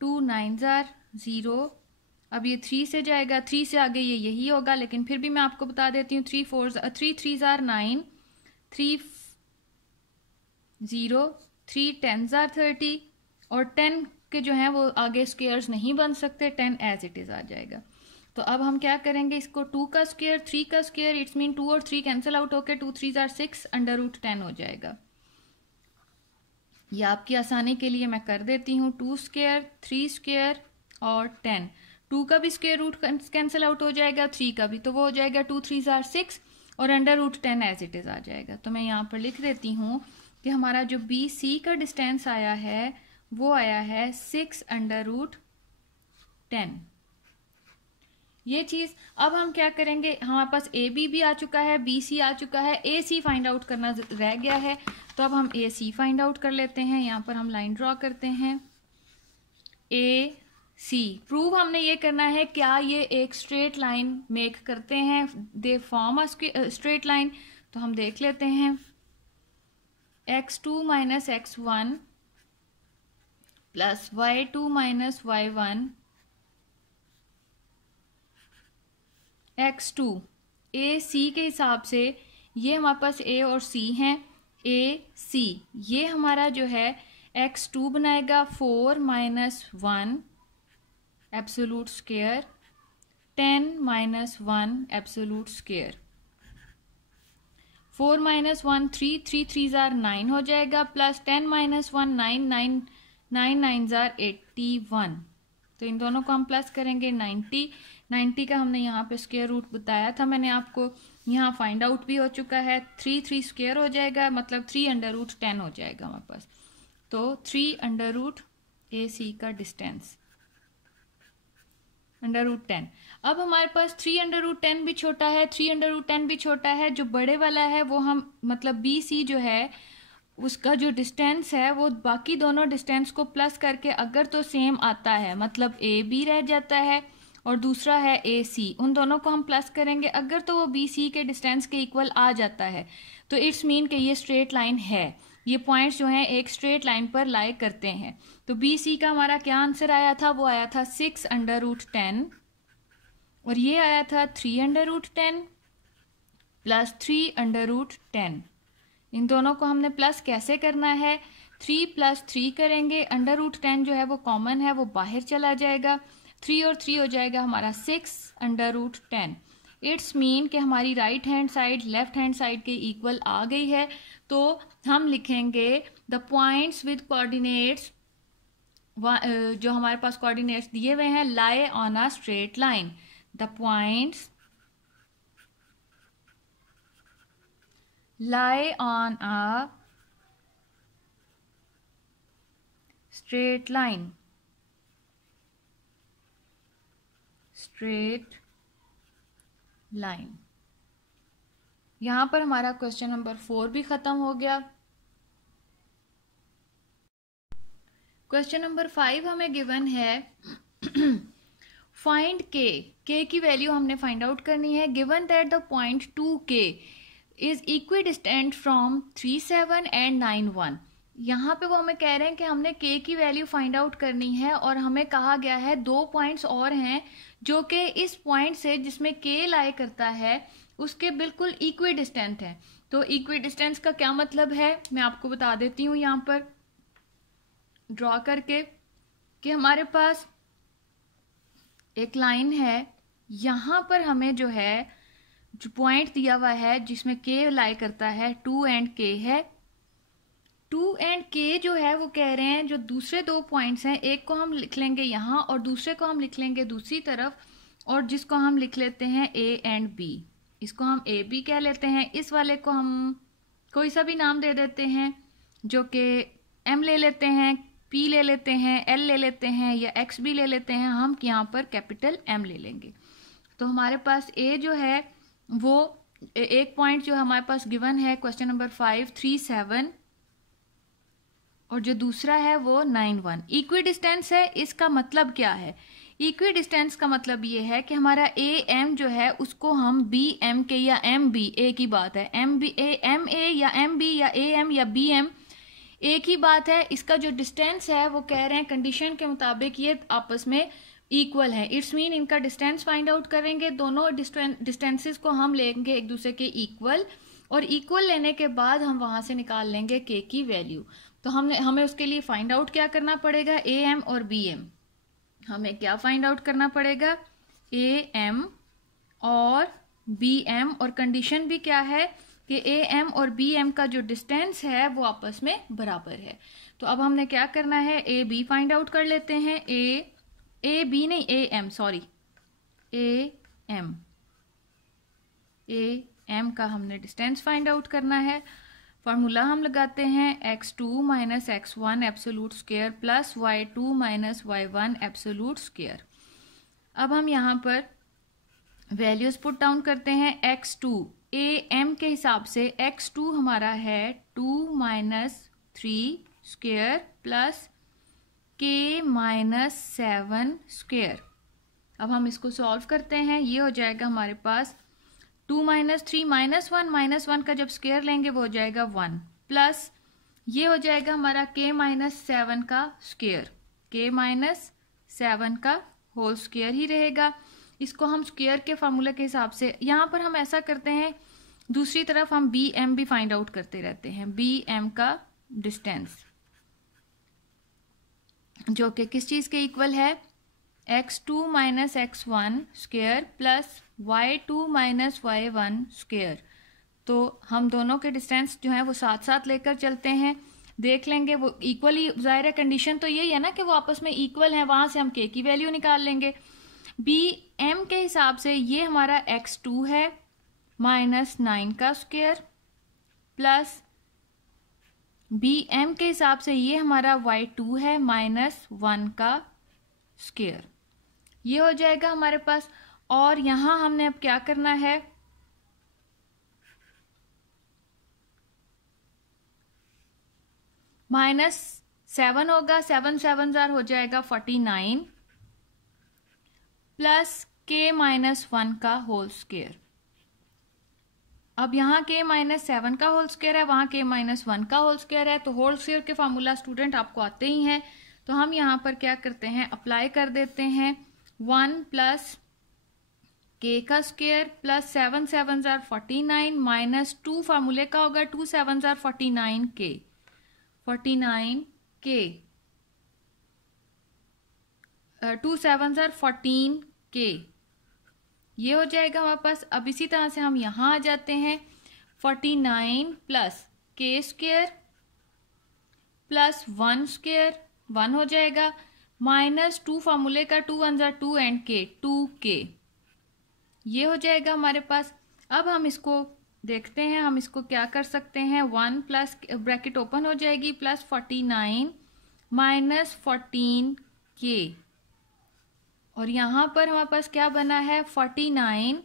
2 9 0, अब ये 3 से जाएगा, 3 से आगे ये यही होगा, लेकिन फिर भी मैं आपको बता देती हूँ। 3 3 9, 3 0, 3 10 30, और 10 के जो है वो आगे स्क्वायर्स नहीं बन सकते, 10 एज इट इज आ जाएगा। तो अब हम क्या करेंगे, इसको 2 का स्क्वायर 3 का स्क्वायर, इट्स मीन 2 और 3 कैंसिल आउट होकर 2 3 6 अंडर रूट 10 हो जाएगा। ये आपकी आसानी के लिए मैं कर देती हूँ। 2 स्क्वायर 3 स्क्वायर और 10, 2 का भी स्क्वायर रूट कैंसिल आउट हो जाएगा, 3 का भी, तो वो हो जाएगा 2 3 6 और under root 10 as it is आ जाएगा। तो मैं यहाँ पर लिख देती हूँ कि हमारा जो बी सी का डिस्टेंस आया है वो आया है 6 अंडर रूट 10। ये चीज अब हम क्या करेंगे, हमारे पास ए बी भी आ चुका है, बी सी आ चुका है, ए सी फाइंड आउट करना रह गया है। तो अब हम ए सी फाइंड आउट कर लेते हैं। यहाँ पर हम लाइन ड्रॉ करते हैं ए सी। प्रूव हमने ये करना है क्या ये एक स्ट्रेट लाइन मेक करते हैं, they form a straight line. तो हम देख लेते हैं x2 minus x1 plus y2 minus y1 x2 ए सी के हिसाब से ये हमारे पास ए और सी हैं। ए सी ये हमारा जो है x2 बनाएगा 4 minus 1 absolute square, 10 minus 1 absolute square, 4 minus 1 3 3 3 9 हो जाएगा, प्लस 10 माइनस 1 9 9 9 9 81। तो इन दोनों को हम प्लस करेंगे 90 का हमने यहाँ पे स्क्वायर रूट बताया था मैंने आपको, यहाँ फाइंड आउट भी हो चुका है। 3 स्क्वायर हो जाएगा, मतलब 3 अंडर रूट 10 हो जाएगा हमारे पास। तो 3 अंडर रूट ए सी का डिस्टेंस अंडर रूट 10। अब हमारे पास 3 अंडर रूट 10 भी छोटा है, 3 अंडर रूट 10 भी छोटा है। जो बड़े वाला है वो हम मतलब बी सी जो है उसका जो डिस्टेंस है वो बाकी दोनों डिस्टेंस को प्लस करके अगर तो सेम आता है, मतलब ए बी रह जाता है और दूसरा है ए सी, उन दोनों को हम प्लस करेंगे। अगर तो वो बी सी के डिस्टेंस के इक्वल आ जाता है तो इट्स मीन कि ये स्ट्रेट लाइन है। ये पॉइंट्स जो हैं एक स्ट्रेट लाइन पर लाई करते हैं। तो बी सी का हमारा क्या आंसर आया था, वो आया था 6 अंडर रूट 10 और ये आया था 3 under root 10 plus 3 under root 10। इन दोनों को हमने प्लस कैसे करना है, 3 प्लस 3 करेंगे, अंडर रूट 10 जो है वो कॉमन है वो बाहर चला जाएगा, 3 और 3 हो जाएगा हमारा 6 अंडर रूट 10। इट्स मीन कि हमारी right hand side left hand side के इक्वल आ गई है। तो हम लिखेंगे द पॉइंट्स विद कोऑर्डिनेट्स, जो हमारे पास कोऑर्डिनेट्स दिए हुए हैं, lie on a straight line. The points lie on a straight line, straight line। यहां पर हमारा क्वेश्चन नंबर 4 भी खत्म हो गया। क्वेश्चन नंबर 5 हमें गिवन है फाइंड के की वैल्यू हमने फाइंड आउट करनी है। Given that the point 2k is equidistant from 3 7 and 9 1। यहाँ पे वो हमें कह रहे हैं कि हमने k की वैल्यू फाइंड आउट करनी है और हमें कहा गया है 2 पॉइंट्स और हैं जो कि इस पॉइंट से जिसमें k लाई करता है उसके बिल्कुल इक्विडिस्टेंट है। तो इक्विडिस्टेंस का क्या मतलब है मैं आपको बता देती हूँ यहाँ पर ड्रॉ करके कि हमारे पास एक लाइन है, यहाँ पर हमें जो है जो पॉइंट दिया हुआ है जिसमें k लाई करता है 2 एंड k है। 2 एंड k जो है वो कह रहे हैं जो दूसरे 2 पॉइंट्स हैं, एक को हम लिख लेंगे यहाँ और दूसरे को हम लिख लेंगे दूसरी तरफ, और जिसको हम लिख लेते हैं a एंड b, इसको हम a b कह लेते हैं। इस वाले को हम कोई सा भी नाम दे देते हैं, जो कि m ले लेते हैं, p ले लेते हैं, l ले लेते हैं या x भी ले लेते हैं। हम यहाँ पर कैपिटल M ले लेंगे। तो हमारे पास a जो है वो एक पॉइंट जो हमारे पास गिवन है क्वेश्चन नंबर 5 3 7 और जो दूसरा है वो 9 1। इक्वी डिस्टेंस है, इसका मतलब क्या है? इक्वी डिस्टेंस का मतलब ये है कि हमारा ए एम जो है उसको हम बी एम के या एम बी, एक ही बात है, एम बी एम ए या एम बी या ए एम या बी एम, एक ही बात है। इसका जो डिस्टेंस है वो कह रहे हैं कंडीशन के मुताबिक ये आपस में इक्वल है। इट्स मीन इनका डिस्टेंस फाइंड आउट करेंगे, दोनों डिस्टेंसेस को हम लेंगे एक दूसरे के इक्वल, और इक्वल लेने के बाद हम वहां से निकाल लेंगे के की वैल्यू। तो हमें उसके लिए फाइंड आउट क्या करना पड़ेगा? ए एम और बी एम। हमें क्या फाइंड आउट करना पड़ेगा? ए एम और बी एम, और कंडीशन भी क्या है कि ए एम और बी एम का जो डिस्टेंस है वो आपस में बराबर है। तो अब हमने क्या करना है? ए बी फाइंड आउट कर लेते हैं। ए बी नहीं, A M, sorry, A M का हमने डिस्टेंस फाइंड आउट करना है। फॉर्मूला हम लगाते हैं x2 minus x1 absolute square plus y2 minus y1 absolute square. अब हम यहाँ पर वैल्यूज पुट डाउन करते हैं। x2 ए एम के हिसाब से x2 हमारा है 2 minus 3 square plus k minus 7 square. अब हम इसको सॉल्व करते हैं, ये हो जाएगा हमारे पास 2 माइनस 3 माइनस वन का जब स्क्वायर लेंगे वो हो जाएगा 1, प्लस ये हो जाएगा हमारा k माइनस 7 का स्क्वायर, k माइनस 7 का होल स्क्वायर ही रहेगा। इसको हम स्क्वायर के फार्मूले के हिसाब से, यहाँ पर हम ऐसा करते हैं, दूसरी तरफ हम बी एम भी फाइंड आउट करते रहते हैं। बी एम का डिस्टेंस जो कि किस चीज के इक्वल है? x2 minus x1 square plus y2 minus y1 square. तो हम दोनों के डिस्टेंस जो है वो साथ साथ लेकर चलते हैं, देख लेंगे वो इक्वली, जाहिर है कंडीशन तो यही है ना कि वो आपस में इक्वल है, वहां से हम k की वैल्यू निकाल लेंगे। बी एम के हिसाब से ये हमारा x2 है माइनस 9 का स्क्वायर, प्लस बी एम के हिसाब से ये हमारा y2 है माइनस 1 का स्क्वायर। ये हो जाएगा हमारे पास। और यहां हमने अब क्या करना है? माइनस 7 होगा, 7 7 जार हो जाएगा 49, प्लस k माइनस 1 का होल स्क्वायर। अब यहाँ k माइनस 7 का होल स्क्वायर है, वहां k माइनस 1 का होल स्क्वायर है, तो होल स्क्वायर के फार्मूला स्टूडेंट आपको आते ही हैं। तो हम यहाँ पर क्या करते हैं? अप्लाई कर देते हैं 1 प्लस k का स्क्वायर प्लस 7 7 जार 49 माइनस 2 फार्मूले का होगा 2 7 जार 49 k 2 7 जार 14 k, ये हो जाएगा हमारे पास। अब इसी तरह से हम यहां आ जाते हैं, 49 plus k square plus 1 square 1 हो जाएगा, माइनस 2 फार्मूले का 2 1 जार 2 एंड k 2k, ये हो जाएगा हमारे पास। अब हम इसको देखते हैं, हम इसको क्या कर सकते हैं? 1 प्लस ब्रैकेट ओपन हो जाएगी प्लस 49 माइनस 14k, और यहां पर हमारे पास क्या बना है? 49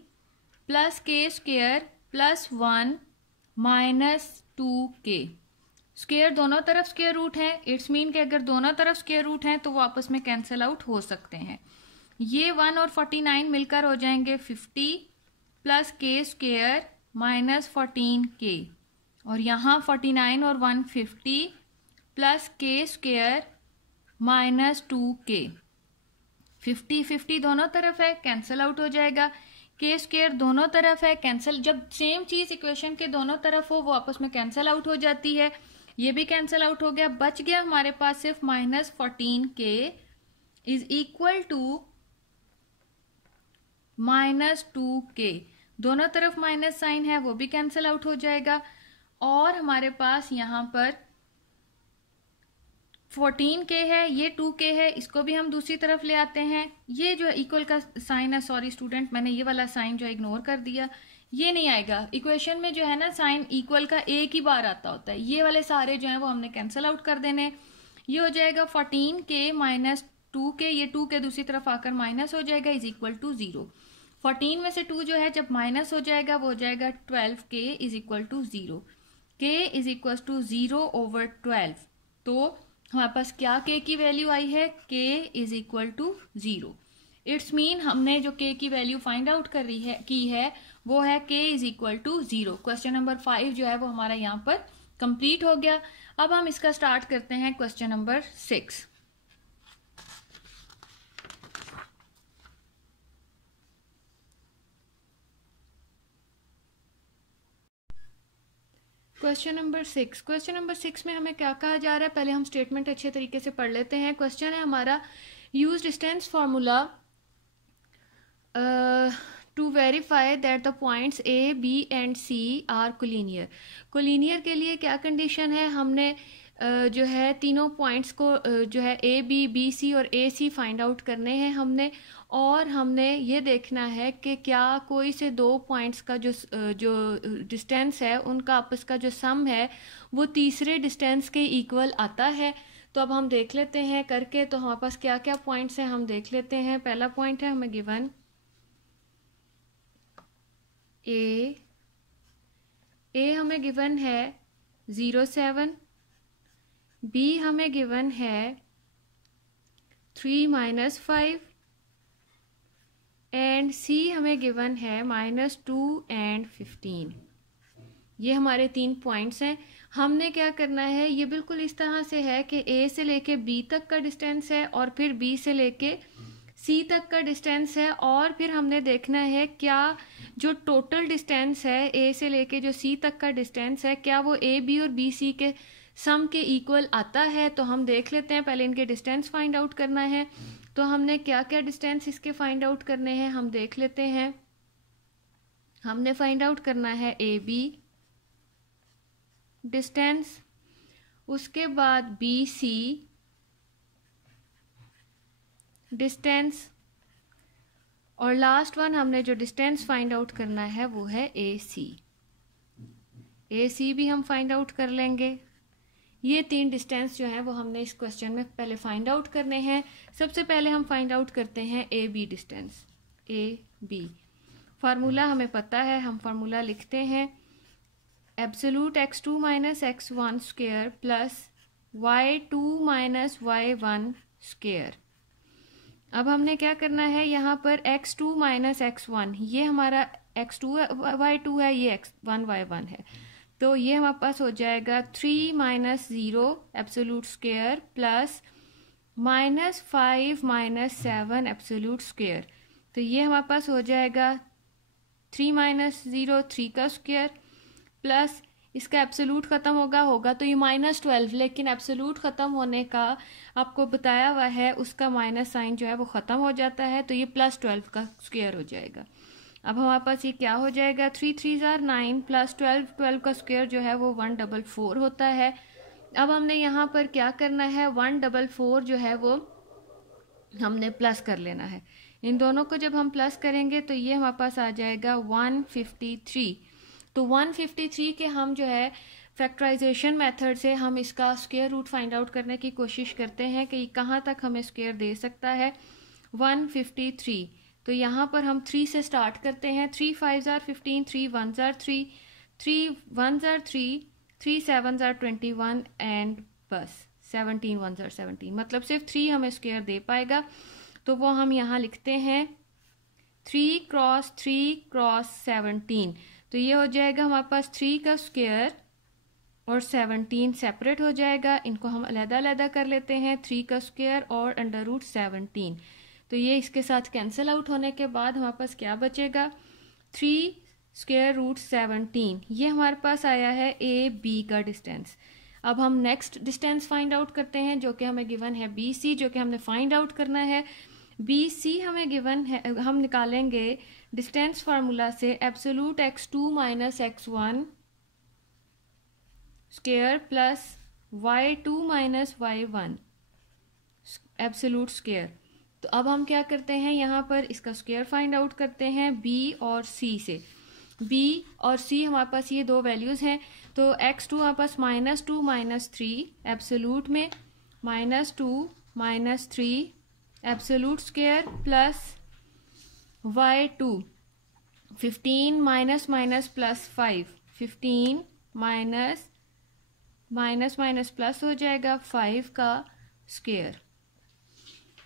plus k square plus 1 minus 2k। Square दोनों तरफ स्क्वायर रूट है, इट्स मीन कि अगर दोनों तरफ स्क्वायर रूट हैं तो वो आपस में कैंसिल आउट हो सकते हैं। ये 1 और 49 मिलकर हो जाएंगे 50 plus k square minus 14k, और यहाँ 49 और 1 50 plus k square minus 2k। 50 50 दोनों तरफ है, कैंसिल आउट हो जाएगा। k स्क्वायर दोनों तरफ है, कैंसिल, जब सेम चीज इक्वेशन के दोनों तरफ हो वो आपस में कैंसिल आउट हो जाती है, ये भी कैंसिल आउट हो गया। बच गया हमारे पास सिर्फ minus 14k is equal to minus 2k। दोनों तरफ माइनस साइन है, वो भी कैंसिल आउट हो जाएगा। और हमारे पास यहाँ पर 14k है, ये 2k है, इसको भी हम दूसरी तरफ ले आते हैं। ये जो इक्वल का साइन है, सॉरी स्टूडेंट, मैंने ये वाला साइन जो इग्नोर कर दिया, ये नहीं आएगा इक्वेशन में। जो है ना साइन इक्वल का एक ही बार आता होता है, ये वाले सारे जो है वो हमने कैंसिल आउट कर देने। ये हो जाएगा 14k माइनस 2k, ये 2k दूसरी तरफ आकर माइनस हो जाएगा, इज इक्वल टू 0। 14 में से 2 जो है जब माइनस हो जाएगा वो हो जाएगा 12k is equal to 0। k is equal to 0 over 12। तो हमारे पास क्या k की वैल्यू आई है, k is equal to 0। It's mean हमने जो k की वैल्यू फाइंड आउट की है वो है k is equal to 0। Question number 5 जो है वो हमारा यहाँ पर कंप्लीट हो गया। अब हम इसका स्टार्ट करते हैं क्वेश्चन नंबर 6। क्वेश्चन नंबर 6 में हमें क्या कहा जा रहा है, पहले हम स्टेटमेंट अच्छे तरीके से पढ़ लेते हैं। क्वेश्चन है हमारा use distance formula to verify that the points A B and C are collinear. Collinear के लिए क्या कंडीशन है, हमने जो है तीनों पॉइंट्स को जो है ए बी बी सी और ए सी फाइंड आउट करने हैं हमने, और हमने ये देखना है कि क्या कोई से दो पॉइंट्स का जो डिस्टेंस है उनका आपस का जो सम है वो तीसरे डिस्टेंस के इक्वल आता है। तो अब हम देख लेते हैं करके, तो हमारे पास क्या क्या पॉइंट्स हैं हम देख लेते हैं। पहला पॉइंट है हमें गिवन ए हमें गिवन है 0.7, बी हमें गिवन है 3-5 एंड सी हमें गिवन है -2 एंड 15। ये हमारे 3 पॉइंट्स हैं। हमने क्या करना है, ये बिल्कुल इस तरह से है कि ए से लेके बी तक का डिस्टेंस है और फिर बी से लेके सी तक का डिस्टेंस है, और फिर हमने देखना है क्या जो टोटल डिस्टेंस है ए से लेके जो सी तक का डिस्टेंस है क्या वो ए बी और बी सी के सम के इक्वल आता है। तो हम देख लेते हैं, पहले इनके डिस्टेंस फाइंड आउट करना है। तो हमने क्या क्या डिस्टेंस इसके फाइंड आउट करने हैं हम देख लेते हैं। हमने फाइंड आउट करना है ए बी डिस्टेंस, उसके बाद बी सी डिस्टेंस, और लास्ट वन हमने जो डिस्टेंस फाइंड आउट करना है वो है ए सी भी हम फाइंड आउट कर लेंगे। ये 3 डिस्टेंस जो है वो हमने इस क्वेश्चन में पहले फाइंड आउट करने हैं। सबसे पहले हम फाइंड आउट करते हैं A B distance. A B formula हमें पता है, हम फार्मूला लिखते हैं absolute x2 minus x1 square plus y2 minus y1 square. अब हमने क्या करना है, यहाँ पर x2 माइनस x1, ये हमारा x2 y2 है, ये x1 y1 है, तो ये हमारे पास हो जाएगा 3 minus 0 absolute square plus -5 minus 7 absolute square. तो ये हमारे पास हो जाएगा 3 माइनस 0 3 का स्क्वायर प्लस इसका एब्सोल्यूट खत्म होगा तो ये -12, लेकिन एब्सोल्यूट खत्म होने का आपको बताया हुआ है उसका माइनस साइन जो है वो खत्म हो जाता है, तो ये +12 का स्क्वायर हो जाएगा। अब हमारे पास ये क्या हो जाएगा, 3 3 9 प्लस 12 का स्क्वायर जो है वो 144 होता है। अब हमने यहाँ पर क्या करना है, 144 जो है वो हमने प्लस कर लेना है। इन दोनों को जब हम प्लस करेंगे तो ये हमारे पास आ जाएगा 153। तो 153 के हम जो है फैक्टराइजेशन मेथड से हम इसका स्क्वायर रूट फाइंड आउट करने की कोशिश करते हैं कि कहाँ तक हमें स्क्वायर दे सकता है 153। तो यहाँ पर हम 3 से स्टार्ट करते हैं। 3 5 15, 3 1 3, 3 1 3, 3 7 21 एंड बस 17 1 17, मतलब सिर्फ 3 हमें स्क्वायर दे पाएगा। तो वो हम यहाँ लिखते हैं 3 क्रॉस 3 क्रॉस 17। तो ये हो जाएगा हमारे पास 3 का स्क्वायर और 17 सेपरेट हो जाएगा। इनको हम अलग-अलग कर लेते हैं, 3 का स्क्वायर और √17। तो ये इसके साथ कैंसिल आउट होने के बाद हमारे पास क्या बचेगा, 3 स्क्वायर रूट 17। ये हमारे पास आया है ए बी का डिस्टेंस। अब हम नेक्स्ट डिस्टेंस फाइंड आउट करते हैं जो कि हमें गिवन है बी सी, जो कि हमने फाइंड आउट करना है। बी सी हमें गिवन है, हम निकालेंगे डिस्टेंस फार्मूला से absolute x2 minus x1 square plus y2 minus y1 absolute square. तो अब हम क्या करते हैं, यहाँ पर इसका स्क्वायर फाइंड आउट करते हैं b और c से। b और c हमारे पास ये दो वैल्यूज़ हैं, तो x2 हमारे पास -2 -3 एब्सोल्यूट में -2 -3 absolute square plus y2 15 minus minus plus 5, 15 minus minus minus plus हो जाएगा 5 का स्क्वायर।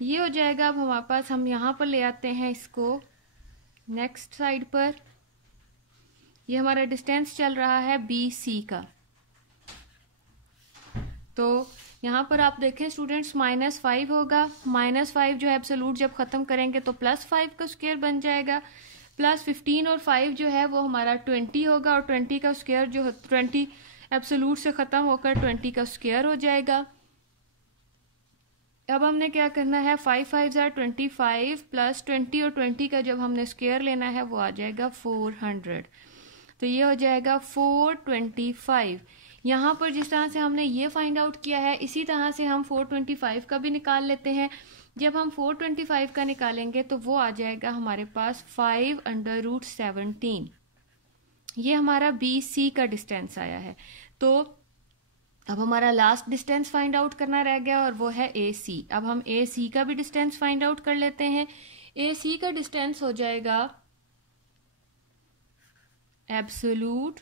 ये हो जाएगा। अब हमारे पास, हम यहाँ पर ले आते हैं इसको नेक्स्ट साइड पर। ये हमारा डिस्टेंस चल रहा है BC का। तो यहाँ पर आप देखें स्टूडेंट्स, -5 होगा। -5 जो है एब्सोलूट जब खत्म करेंगे तो +5 का स्क्वायर बन जाएगा। प्लस 15 और 5 जो है वो हमारा 20 होगा, और 20 का स्क्वायर जो 20 एब्सोलूट से खत्म होकर 20 का स्क्वायर हो जाएगा। अब हमने क्या करना है, 5 5 are 25 प्लस 20 और 20 का जब हमने स्क्वायर लेना है वो आ जाएगा 400। तो ये हो जाएगा 425। यहाँ पर जिस तरह से हमने ये फाइंड आउट किया है, इसी तरह से हम 425 का भी निकाल लेते हैं। जब हम 425 का निकालेंगे तो वो आ जाएगा हमारे पास 5√17। ये हमारा BC का डिस्टेंस आया है। तो अब हमारा लास्ट डिस्टेंस फाइंड आउट करना रह गया, और वो है AC। अब हम AC का भी डिस्टेंस फाइंड आउट कर लेते हैं। AC का डिस्टेंस हो जाएगा absolute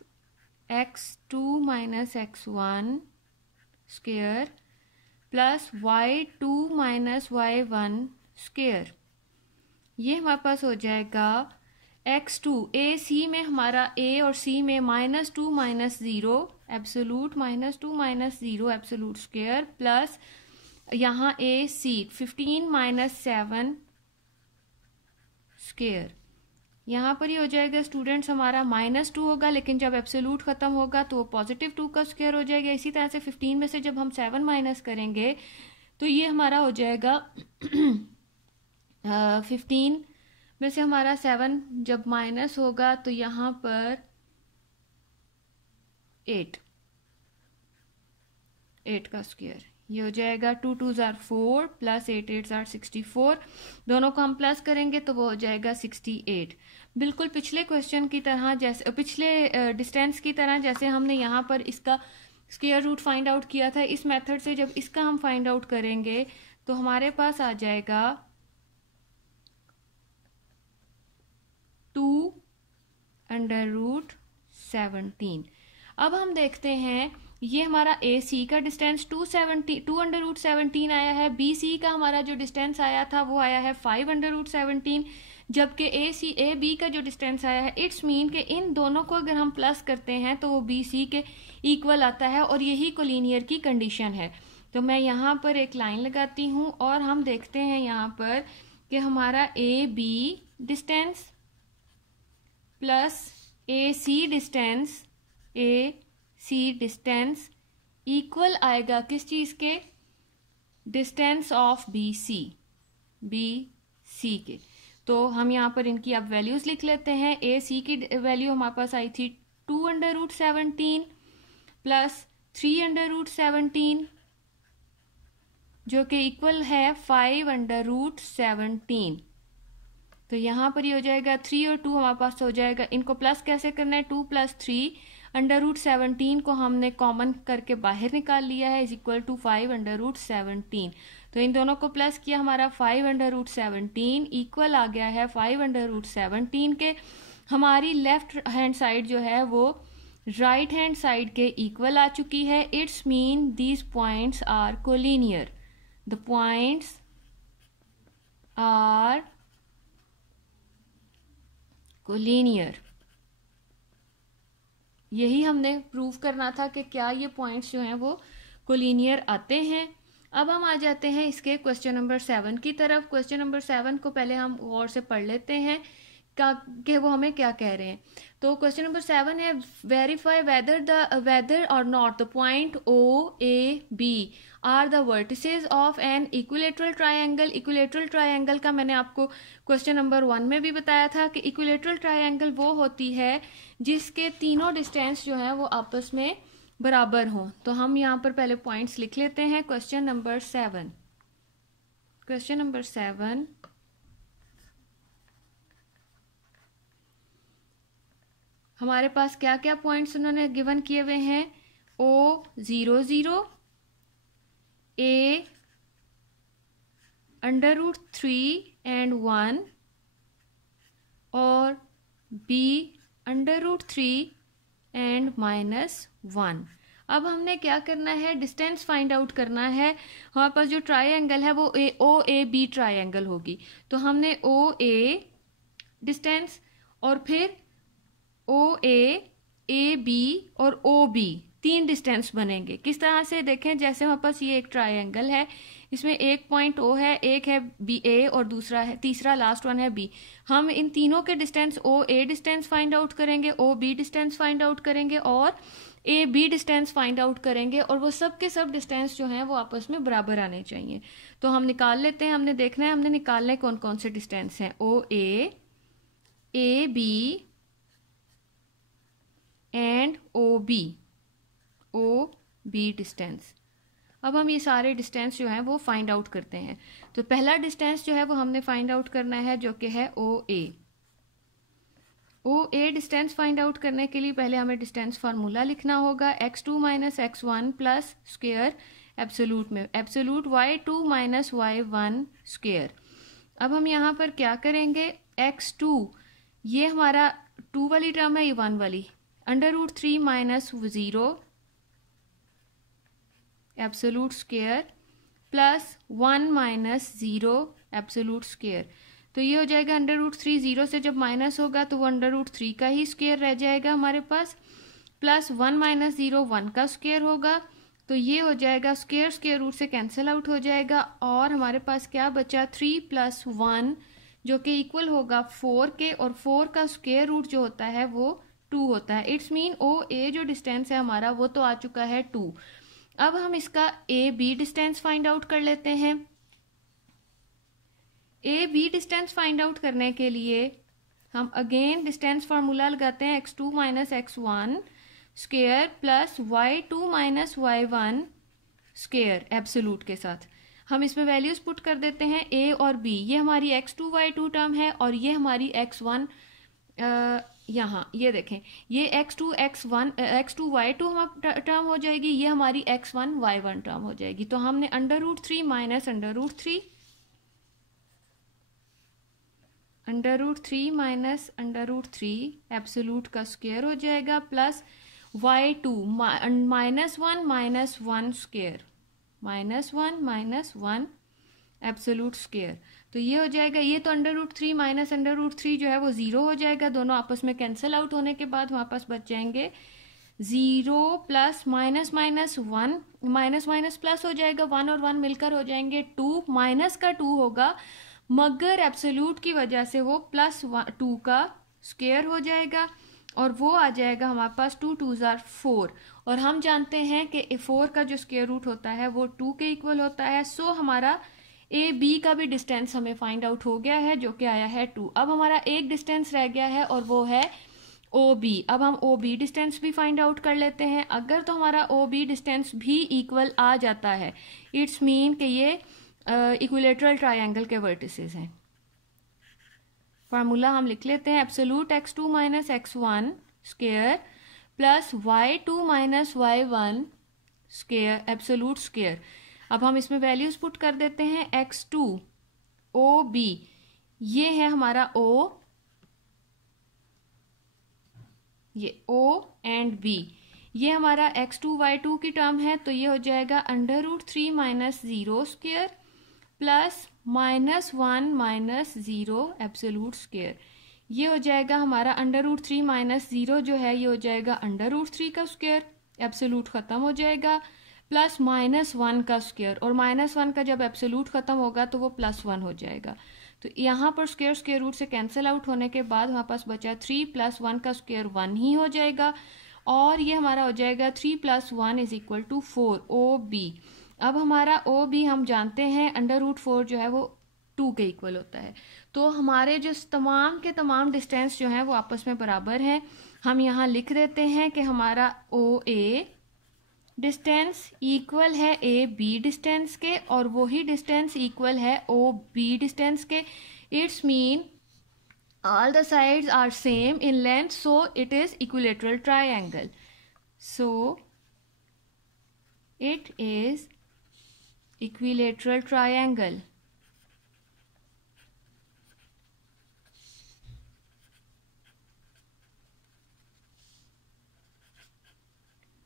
x2 minus x1 square plus y2 minus y1 square. ये हमारे पास हो जाएगा x2, AC में हमारा A और C में -2 minus 0 absolute, -2 minus 0 absolute square, plus यहाँ AC 15 माइनस 7 स्क्वायर। यहाँ पर ही हो जाएगा स्टूडेंट्स हमारा -2 होगा, लेकिन जब एब्सोलूट खत्म होगा तो वो +2 का स्क्वायर हो जाएगा। इसी तरह से 15 में से जब हम 7 माइनस करेंगे तो ये हमारा हो जाएगा 15 में से हमारा 7 जब माइनस होगा तो यहाँ पर 8 का स्क्वायर। ये हो जाएगा 2 2s are 4 plus 8 8s are 64। दोनों को हम प्लस करेंगे तो वो हो जाएगा 68। बिल्कुल पिछले क्वेश्चन की तरह, जैसे पिछले डिस्टेंस की तरह, जैसे हमने यहाँ पर इसका स्क्वायर रूट फाइंड आउट किया था, इस मेथड से जब इसका हम फाइंड आउट करेंगे तो हमारे पास आ जाएगा 2√17। अब हम देखते हैं, ये हमारा AC का डिस्टेंस 2√17 आया है। BC का हमारा जो डिस्टेंस आया था वो आया है 5√17, जबकि AB का जो डिस्टेंस आया है, इट्स मीन कि इन दोनों को अगर हम प्लस करते हैं तो वो BC के इक्वल आता है, और यही कोलिनियर की कंडीशन है। तो मैं यहाँ पर एक लाइन लगाती हूँ और हम देखते हैं यहाँ पर कि हमारा AB distance plus AC distance equal आएगा किस चीज के, डिस्टेंस ऑफ BC के। तो हम यहाँ पर इनकी अब वैल्यूज लिख लेते हैं। AC की वैल्यू हमारे पास आई थी 2√17 प्लस 3√17 जो कि इक्वल है 5√17। तो यहाँ पर ये हो जाएगा 3 और 2 हमारे पास हो जाएगा। इनको प्लस कैसे करना है, 2 + 3√17 को हमने कॉमन करके बाहर निकाल लिया है, इज इक्वल टू 5√17। तो इन दोनों को प्लस किया, हमारा 5√17 इक्वल आ गया है 5√17 के। हमारी लेफ्ट हैंड साइड जो है वो राइट हैंड साइड के इक्वल आ चुकी है। It's mean these points are collinear. The points are collinear. यही हमने प्रूव करना था कि क्या ये पॉइंट्स जो हैं वो कोलिनियर आते हैं। अब हम आ जाते हैं इसके क्वेश्चन नंबर 7 की तरफ। क्वेश्चन नंबर 7 को पहले हम गौर से पढ़ लेते हैं कि वो हमें क्या कह रहे हैं। तो क्वेश्चन नंबर 7 है, verify whether or not the point OAB are the vertices of an equilateral triangle. Equilateral triangle का मैंने आपको क्वेश्चन नंबर 1 में भी बताया था कि इक्विलेटरल ट्रायंगल वो होती है जिसके तीनों डिस्टेंस जो है वो आपस में बराबर हों। तो हम यहाँ पर पहले पॉइंट्स लिख लेते हैं। क्वेश्चन नंबर 7, क्वेश्चन नंबर 7 हमारे पास क्या क्या पॉइंट्स उन्होंने गिवन किए हुए हैं, O00, A √3 and 1, और b √3 एंड -1। अब हमने क्या करना है, डिस्टेंस फाइंड आउट करना है। हमारे पास जो ट्राइंगल है वो OAB ट्राइंगल होगी, तो हमने OA डिस्टेंस और फिर OA, AB और OB 3 डिस्टेंस बनेंगे। किस तरह से देखें, जैसे हमारे पास ये एक ट्राइंगल है, इसमें एक पॉइंट O है, एक है BA और दूसरा है, तीसरा लास्ट वन है B। हम इन तीनों के distance OA distance find out करेंगे, OB डिस्टेंस फाइंड आउट करेंगे और AB डिस्टेंस फाइंड आउट करेंगे, और वो सब के सब डिस्टेंस जो हैं वो आपस में बराबर आने चाहिए। तो हम निकाल लेते हैं, हमने देखना है, हमने निकालने कौन कौन से डिस्टेंस हैं। OA, AB and OB distance. अब हम ये सारे डिस्टेंस जो हैं वो फाइंड आउट करते हैं। तो पहला डिस्टेंस जो है वो हमने फाइंड आउट करना है, जो कि है OA डिस्टेंस फाइंड आउट करने के लिए पहले हमें डिस्टेंस फार्मूला लिखना होगा, x2 - x1 plus square absolute में एब्सोलूट y2 - y1 स्क्वायर। अब हम यहाँ पर क्या करेंगे, x2 ये हमारा 2 वाली टर्म है, ये 1 वाली, √3 - 0 absolute square plus 1 - 0 absolute square. तो ये हो जाएगा √3, 0 से जब माइनस होगा तो वो √3 का ही स्क्वायर रह जाएगा हमारे पास, प्लस 1 - 0 1 का स्क्वायर होगा। तो ये हो जाएगा स्क्वायर स्क्वायर रूट से कैंसिल आउट हो जाएगा, और हमारे पास क्या बचा, 3 + 1 जो कि इक्वल होगा 4 के, और 4 का स्क्वायर रूट जो होता है वो 2 होता है। इट्स मीन OA जो डिस्टेंस है हमारा वो तो आ चुका है 2। अब हम इसका AB डिस्टेंस फाइंड आउट कर लेते हैं। AB डिस्टेंस फाइंड आउट करने के लिए हम अगेन डिस्टेंस फार्मूला लगाते हैं, x2 - x1 square plus y2 - y1 square absolute के साथ। हम इसमें वैल्यूज पुट कर देते हैं A और B। ये हमारी x2 y2 टर्म है और ये हमारी x1, यहाँ ये देखें, ये x2 y2 हमारी टर्म हो जाएगी, ये हमारी x1 y1 टर्म हो जाएगी। तो हमने √3 - √3 √3 एब्सोलूट का स्क्वायर हो जाएगा, plus y2 -1 - 1 square, -1 - 1 absolute square. तो ये हो जाएगा, ये तो √3 - √3 जो है वो 0 हो जाएगा, दोनों आपस में कैंसिल आउट होने के बाद हमारे पास बच जाएंगे 0 प्लस -1 माइनस प्लस हो जाएगा, 1 और 1 मिलकर हो जाएंगे 2, माइनस का 2 होगा, मगर एब्सोल्यूट की वजह से वो +2 का स्क्वायर हो जाएगा, और वो आ जाएगा हमारे पास 2 2 ज़ार 4। और हम जानते हैं कि 4 का जो स्क्वायर रूट होता है वो 2 के इक्वल होता है। सो हमारा AB का भी डिस्टेंस हमें फाइंड आउट हो गया है, जो कि आया है 2। अब हमारा एक डिस्टेंस रह गया है और वो है OB। अब हम OB डिस्टेंस भी फाइंड आउट कर लेते हैं। अगर तो हमारा OB डिस्टेंस भी इक्वल आ जाता है, इट्स मीन कि ये इक्विलेटरल ट्रायंगल के वर्टिसेस हैं। फार्मूला हम लिख लेते हैं, absolute x2 - x1 square plus y2 - y1 square absolute square. अब हम इसमें वैल्यूज पुट कर देते हैं, x2 OB ये है हमारा O, ये O एंड B, ये हमारा x2 y2 की टर्म है, तो ये हो जाएगा √3 - 0 स्क्वायर प्लस -1 - 0 एब्सोलूट स्क्वायर। ये हो जाएगा हमारा √3 - 0 जो है ये हो जाएगा √3 का स्क्वायर, एब्सोलूट खत्म हो जाएगा, प्लस -1 का स्क्वायर, और -1 का जब एब्सोलूट खत्म होगा तो वो +1 हो जाएगा। तो यहाँ पर स्क्वायर स्क्वायर रूट से कैंसिल आउट होने के बाद हमारे पास बचा 3 + 1 का स्क्वायर 1 ही हो जाएगा, और ये हमारा हो जाएगा 3 + 1 = 4 OB। अब हमारा OB हम जानते हैं √4 जो है वो 2 के इक्वल होता है। तो हमारे जो तमाम के तमाम डिस्टेंस जो हैं वो आपस में बराबर हैं। हम यहाँ लिख देते हैं कि हमारा OA डिस्टेंस इक्वल है AB डिस्टेंस के, और वही डिस्टेंस इक्वल है OB डिस्टेंस के। It's mean all the sides are same in length, so it is equilateral triangle. So it is equilateral triangle.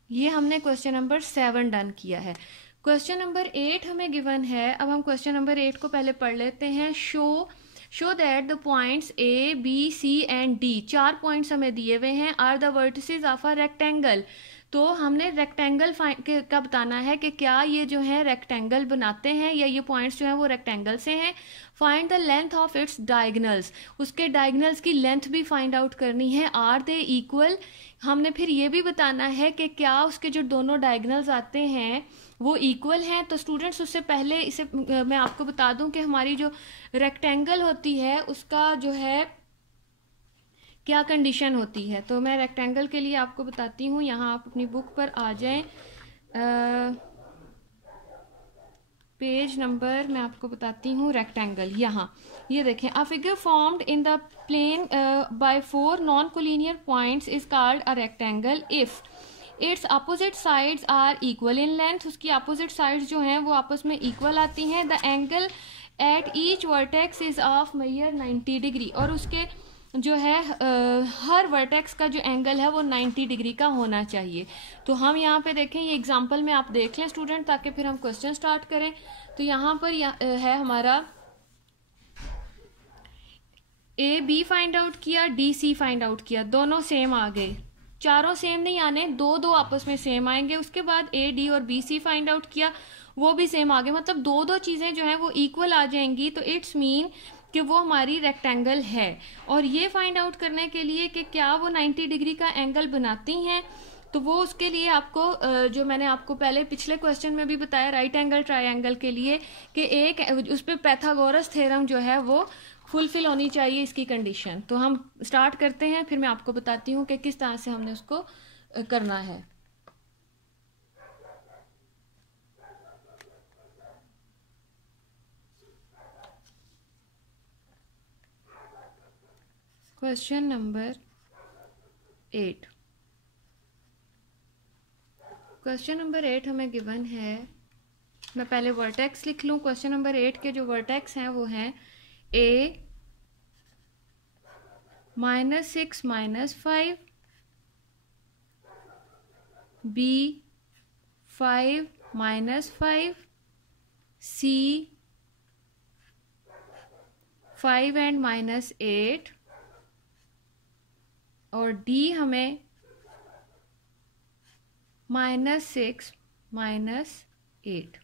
ये हमने क्वेश्चन नंबर 7 डन किया है। क्वेश्चन नंबर 8 हमें गिवन है। अब हम क्वेश्चन नंबर 8 को पहले पढ़ लेते हैं। Show that the points A B C and D, 4 points हमें दिए हुए हैं, are the vertices of a rectangle. तो हमने रेक्टेंगल का बताना है कि क्या ये जो है रेक्टेंगल बनाते हैं या ये पॉइंट्स जो हैं वो रेक्टेंगल से हैं। Find the length of its diagonals, उसके डायगनल्स की लेंथ भी फाइंड आउट करनी है। आर दे इक्वल, हमने फिर ये भी बताना है कि क्या उसके जो दोनों डायगनल्स आते हैं वो इक्वल हैं। तो स्टूडेंट्स उससे पहले इसे मैं आपको बता दूं कि हमारी जो रेक्टेंगल होती है उसका जो है क्या कंडीशन होती है। तो मैं रेक्टेंगल के लिए आपको बताती हूँ। यहाँ आप अपनी बुक पर आ जाएं, पेज नंबर मैं आपको बताती हूँ। रेक्टेंगल यहाँ ये देखें, a figure formed in the plane by 4 non collinear points is called a rectangle if its opposite sides are equal in length, उसकी अपोजिट साइड्स जो हैं वो आपस में इक्वल आती हैं। The angle at each vertex is of measure 90 degree, और उसके जो है हर वर्टेक्स का जो एंगल है वो 90 डिग्री का होना चाहिए। तो हम यहाँ पे देखें, ये एग्जांपल में आप देख लें स्टूडेंट, ताकि फिर हम क्वेश्चन स्टार्ट करें। तो यहाँ पर है हमारा ए बी फाइंड आउट किया, डी सी फाइंड आउट किया, दोनों सेम आ गए। चारों सेम नहीं आने, दो आपस में सेम आएंगे। उसके बाद ए डी और बी सी फाइंड आउट किया, वो भी सेम आ गए। मतलब दो चीजें जो हैं वो इक्वल आ जाएंगी। तो इट्स मीन कि वो हमारी रेक्टेंगल है। और ये फाइंड आउट करने के लिए कि क्या वो 90 डिग्री का एंगल बनाती हैं, तो वो उसके लिए आपको जो मैंने आपको पहले पिछले क्वेश्चन में भी बताया राइट एंगल ट्रायंगल के लिए, कि एक उस पर पैथागोरस थ्योरम जो है वो फुलफिल होनी चाहिए इसकी कंडीशन। तो हम स्टार्ट करते हैं, फिर मैं आपको बताती हूँ कि किस तरह से हमने उसको करना है। क्वेश्चन नंबर 8, क्वेश्चन नंबर 8 हमें गिवन है। मैं पहले वर्टेक्स लिख लूँ। क्वेश्चन नंबर 8 के जो वर्टेक्स हैं वो हैं a -6 -5, b 5 -5, c 5 and -8, और d हमें -6 -8।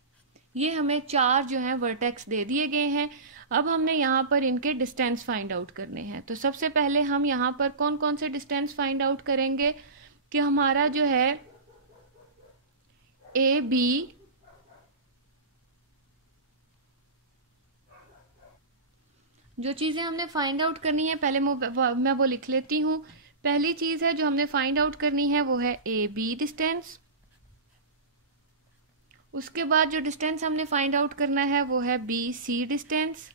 ये हमें 4 जो हैं वर्टेक्स दे दिए गए हैं। अब हमने यहाँ पर इनके डिस्टेंस फाइंड आउट करने हैं। तो सबसे पहले हम यहाँ पर कौन कौन से डिस्टेंस फाइंड आउट करेंगे कि हमारा जो है ए बी, जो चीज़ें हमने फाइंड आउट करनी है पहले मैं वो लिख लेती हूँ। पहली चीज़ है जो हमने फाइंड आउट करनी है वो है ए बी डिस्टेंस। उसके बाद जो डिस्टेंस हमने फाइंड आउट करना है वो है B C distance.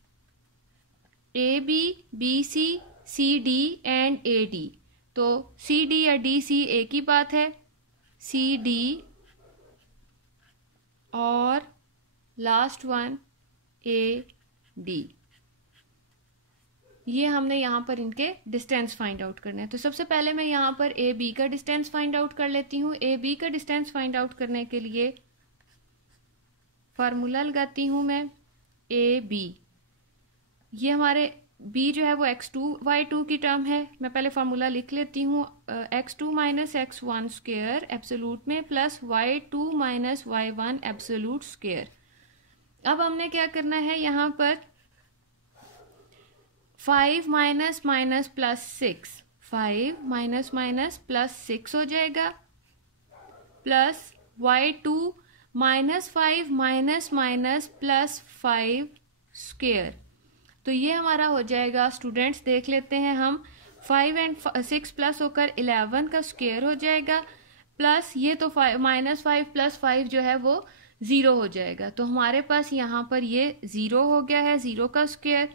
A B, B C, C D and A D. तो सी डी या डी सी एक ही बात है, सी डी, और लास्ट वन ए डी। ये हमने यहाँ पर इनके डिस्टेंस फाइंड आउट करने हैं। तो सबसे पहले मैं यहाँ पर ए बी का डिस्टेंस फाइंड आउट कर लेती हूँ। ए बी का डिस्टेंस फाइंड आउट करने के लिए फार्मूला लगाती हूँ मैं। ए बी, ये हमारे b जो है वो x2 y2 की टर्म है। मैं पहले फार्मूला लिख लेती हूँ। x2 - x1 स्क्वायर एब्सोलूट में plus y2 - y1 absolute square. अब हमने क्या करना है, यहाँ पर 5 - प्लस 6, 5 - प्लस 6 हो जाएगा, प्लस y2 -5 प्लस 5 स्क्वायर। तो ये हमारा हो जाएगा स्टूडेंट्स, देख लेते हैं हम, 5 और 6 प्लस होकर 11 का स्क्वायर हो जाएगा, प्लस ये तो -5 प्लस 5 जो है वो 0 हो जाएगा। तो हमारे पास यहाँ पर ये 0 हो गया है, 0 का स्क्वायर।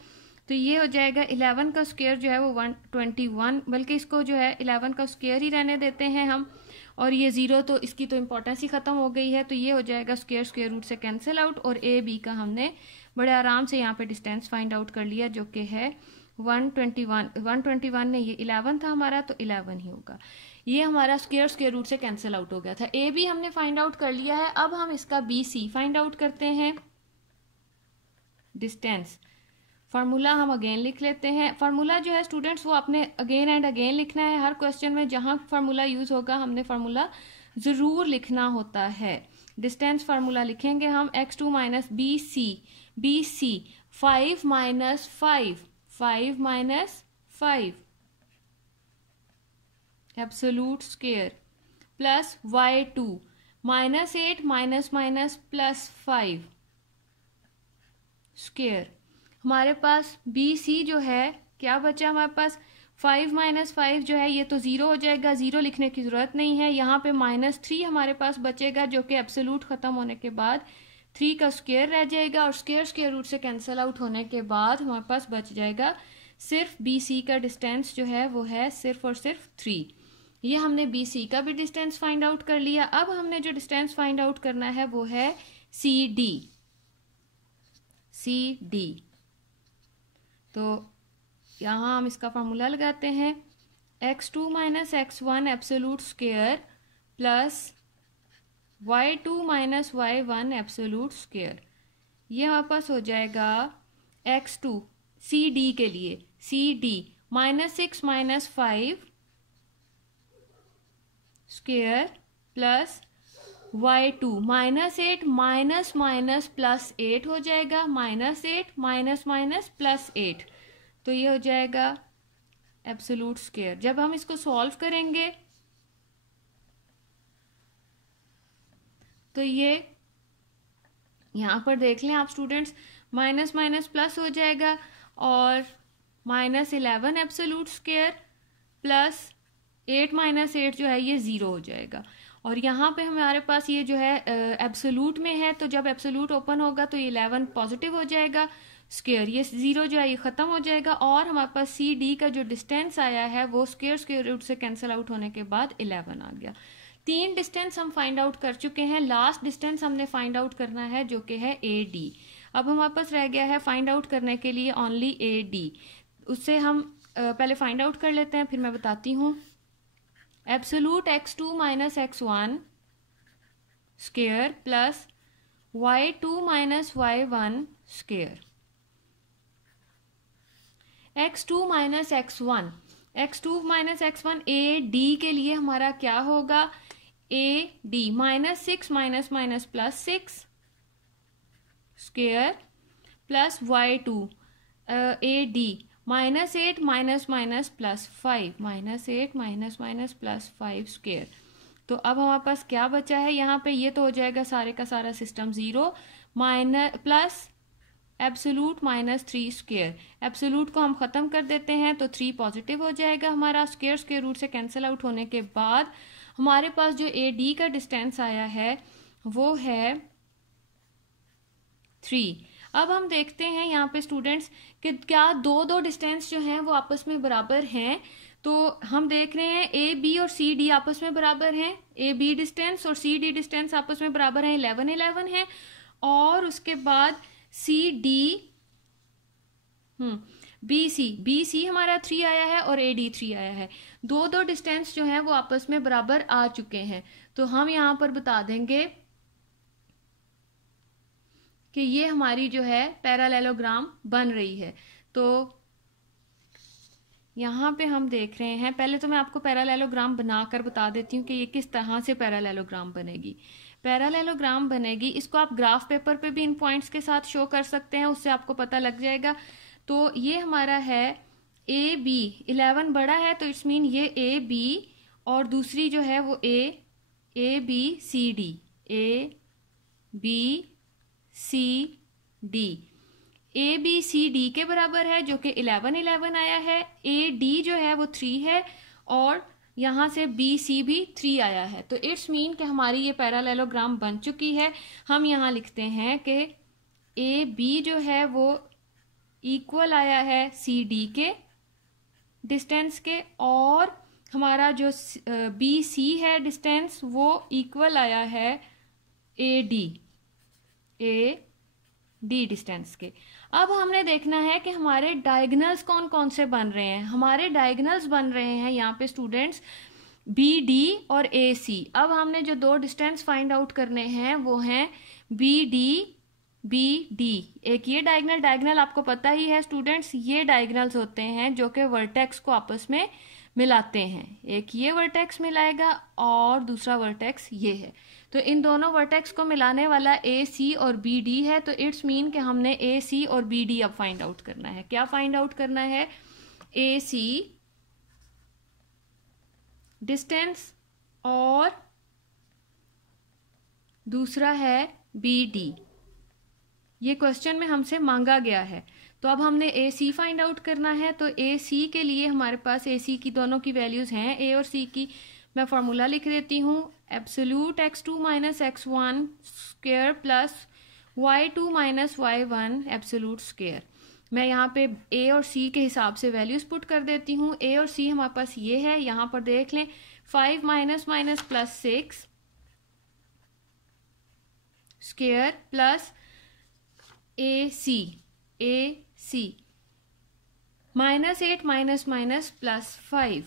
तो ये हो जाएगा 11 का स्क्वायर जो है वो 121, बल्कि इसको जो है 11 का स्क्वायर ही रहने देते हैं हम। और ये 0 तो इसकी तो इम्पोर्टेंस ही ख़त्म हो गई है। तो ये हो जाएगा स्क्वायर रूट से कैंसिल आउट, और ए बी का हमने बड़े आराम से यहाँ पे डिस्टेंस फाइंड आउट कर लिया, जो कि है 121 ने ये 11 था हमारा, तो 11 ही होगा। ये हमारा स्क्वायर रूट से कैंसिल आउट हो गया था। ए बी हमने फाइंड आउट कर लिया है। अब हम इसका बी सी फाइंड आउट करते हैं। डिस्टेंस फार्मूला हम अगेन लिख लेते हैं। फार्मूला जो है स्टूडेंट्स वो आपने अगेन एंड अगेन लिखना है। हर क्वेश्चन में जहां फार्मूला यूज होगा हमने फार्मूला जरूर लिखना होता है। डिस्टेंस फार्मूला लिखेंगे हम x2 minus B C 5 minus 5 absolute square plus y2 minus 8 minus plus 5 square. हमारे पास बी सी जो है क्या बचा हमारे पास 5 माइनस 5 जो है ये तो 0 हो जाएगा, 0 लिखने की जरूरत नहीं है। यहाँ पे -3 हमारे पास बचेगा जो कि एब्सोल्यूट खत्म होने के बाद 3 का स्क्वायर रह जाएगा, और स्क्वायर रूट से कैंसिल आउट होने के बाद हमारे पास बच जाएगा सिर्फ बी सी का डिस्टेंस जो है वो है सिर्फ और सिर्फ 3। ये हमने बी सी का भी डिस्टेंस फाइंड आउट कर लिया। अब हमने जो डिस्टेंस फाइंड आउट करना है वो है सी डी। तो यहाँ हम इसका फार्मूला लगाते हैं x2 minus x1 absolute square plus y2 minus y1 absolute square. ये हमारे पास हो जाएगा x2 सी डी के लिए -6 minus 5 square plus y2 -8 minus plus 8 हो जाएगा, -8 माइनस प्लस 8, तो ये हो जाएगा एब्सोल्यूट स्क्वायर। जब हम इसको सॉल्व करेंगे तो ये यहां पर देख लें आप स्टूडेंट्स, माइनस प्लस हो जाएगा और -11 एब्सोल्यूट स्क्वायर प्लस 8 माइनस 8 जो है ये 0 हो जाएगा। और यहाँ पे हमारे पास ये जो है एब्सोल्यूट में है, तो जब एब्सोल्यूट ओपन होगा तो ये 11 पॉजिटिव हो जाएगा, स्क्वायर ये 0 जो है ये खत्म हो जाएगा, और हमारे पास सी डी का जो डिस्टेंस आया है वो स्क्वायर रूट से कैंसिल आउट होने के बाद 11 आ गया। 3 डिस्टेंस हम फाइंड आउट कर चुके हैं। लास्ट डिस्टेंस हमने फाइंड आउट करना है जो कि है ए डी। अब हमारे पास रह गया है फाइंड आउट करने के लिए ओनली ए डी। उससे हम पहले फाइंड आउट कर लेते हैं, फिर मैं बताती हूँ। Absolute x2 minus x1 square plus y2 minus y1 square. x2 minus x1 A D के लिए हमारा क्या होगा, A D -6 minus plus 6 square plus y2 A D -8 minus plus 5 -8 minus plus 5 square. तो अब हमारे पास क्या बचा है यहाँ पे, ये तो हो जाएगा सारे का सारा system 0 plus absolute -3 square. Absolute को हम खत्म कर देते हैं तो 3 पॉजिटिव हो जाएगा हमारा। स्क्वायर रूट से कैंसिल आउट होने के बाद हमारे पास जो ए डी का डिस्टेंस आया है वो है 3। अब हम देखते हैं यहाँ पे स्टूडेंट्स कि क्या दो डिस्टेंस जो हैं वो आपस में बराबर हैं। तो हम देख रहे हैं ए बी और सी डी आपस में बराबर हैं। ए बी डिस्टेंस और सी डी डिस्टेंस आपस में बराबर हैं, 11 है। और उसके बाद सी डी बी सी हमारा 3 आया है और ए डी 3 आया है। दो डिस्टेंस जो हैं वो आपस में बराबर आ चुके हैं। तो हम यहाँ पर बता देंगे कि ये हमारी जो है पैरालेलोग्राम बन रही है। तो यहाँ पे हम देख रहे हैं, पहले तो मैं आपको पैरालेलोग्राम बनाकर बता देती हूँ कि ये किस तरह से पैरालेलोग्राम बनेगी। पैरालेलोग्राम बनेगी, इसको आप ग्राफ पेपर पे भी इन पॉइंट्स के साथ शो कर सकते हैं, उससे आपको पता लग जाएगा। तो ये हमारा है ए बी, 11 बड़ा है तो इट्स मीन ये ए बी, और दूसरी जो है वो A B C D, A B C D, A B C D के बराबर है जो कि 11 आया है। ए डी जो है वो 3 है और यहां से बी सी भी 3 आया है। तो इट्स मीन कि हमारी ये पैरालेलोग्राम बन चुकी है। हम यहां लिखते हैं कि ए बी जो है वो इक्वल आया है सी डी के डिस्टेंस के, और हमारा जो बी सी है डिस्टेंस वो इक्वल आया है ए डी डिस्टेंस के। अब हमने देखना है कि हमारे डायगनल्स कौन कौन से बन रहे हैं। हमारे डायगनल्स बन रहे हैं यहाँ पे स्टूडेंट्स बी डी और ए सी। अब हमने जो दो डिस्टेंस फाइंड आउट करने हैं वो हैं बी डी। एक ये डायगनल आपको पता ही है स्टूडेंट्स, ये डायगनल्स होते हैं जो कि वर्टेक्स को आपस में मिलाते हैं। एक ये वर्टेक्स मिलाएगा और दूसरा वर्टेक्स ये है, तो इन दोनों वर्टेक्स को मिलाने वाला ए सी और बी डी है। तो इट्स मीन कि हमने ए सी और बी डी अब फाइंड आउट करना है। क्या फाइंड आउट करना है? ए सी डिस्टेंस और दूसरा है बी डी। ये क्वेश्चन में हमसे मांगा गया है। तो अब हमने ए सी फाइंड आउट करना है। तो ए सी के लिए हमारे पास ए सी की दोनों की वैल्यूज हैं, ए और सी की। मैं फॉर्मूला लिख देती हूँ, absolute x2 minus x1 square plus y2 minus y1 absolute square. मैं यहाँ पे ए और सी के हिसाब से वैल्यूज पुट कर देती हूँ। ए और सी हमारे पास ये है, यहाँ पर देख लें 5 minus minus plus 6 square plus A C minus 8 minus minus plus 5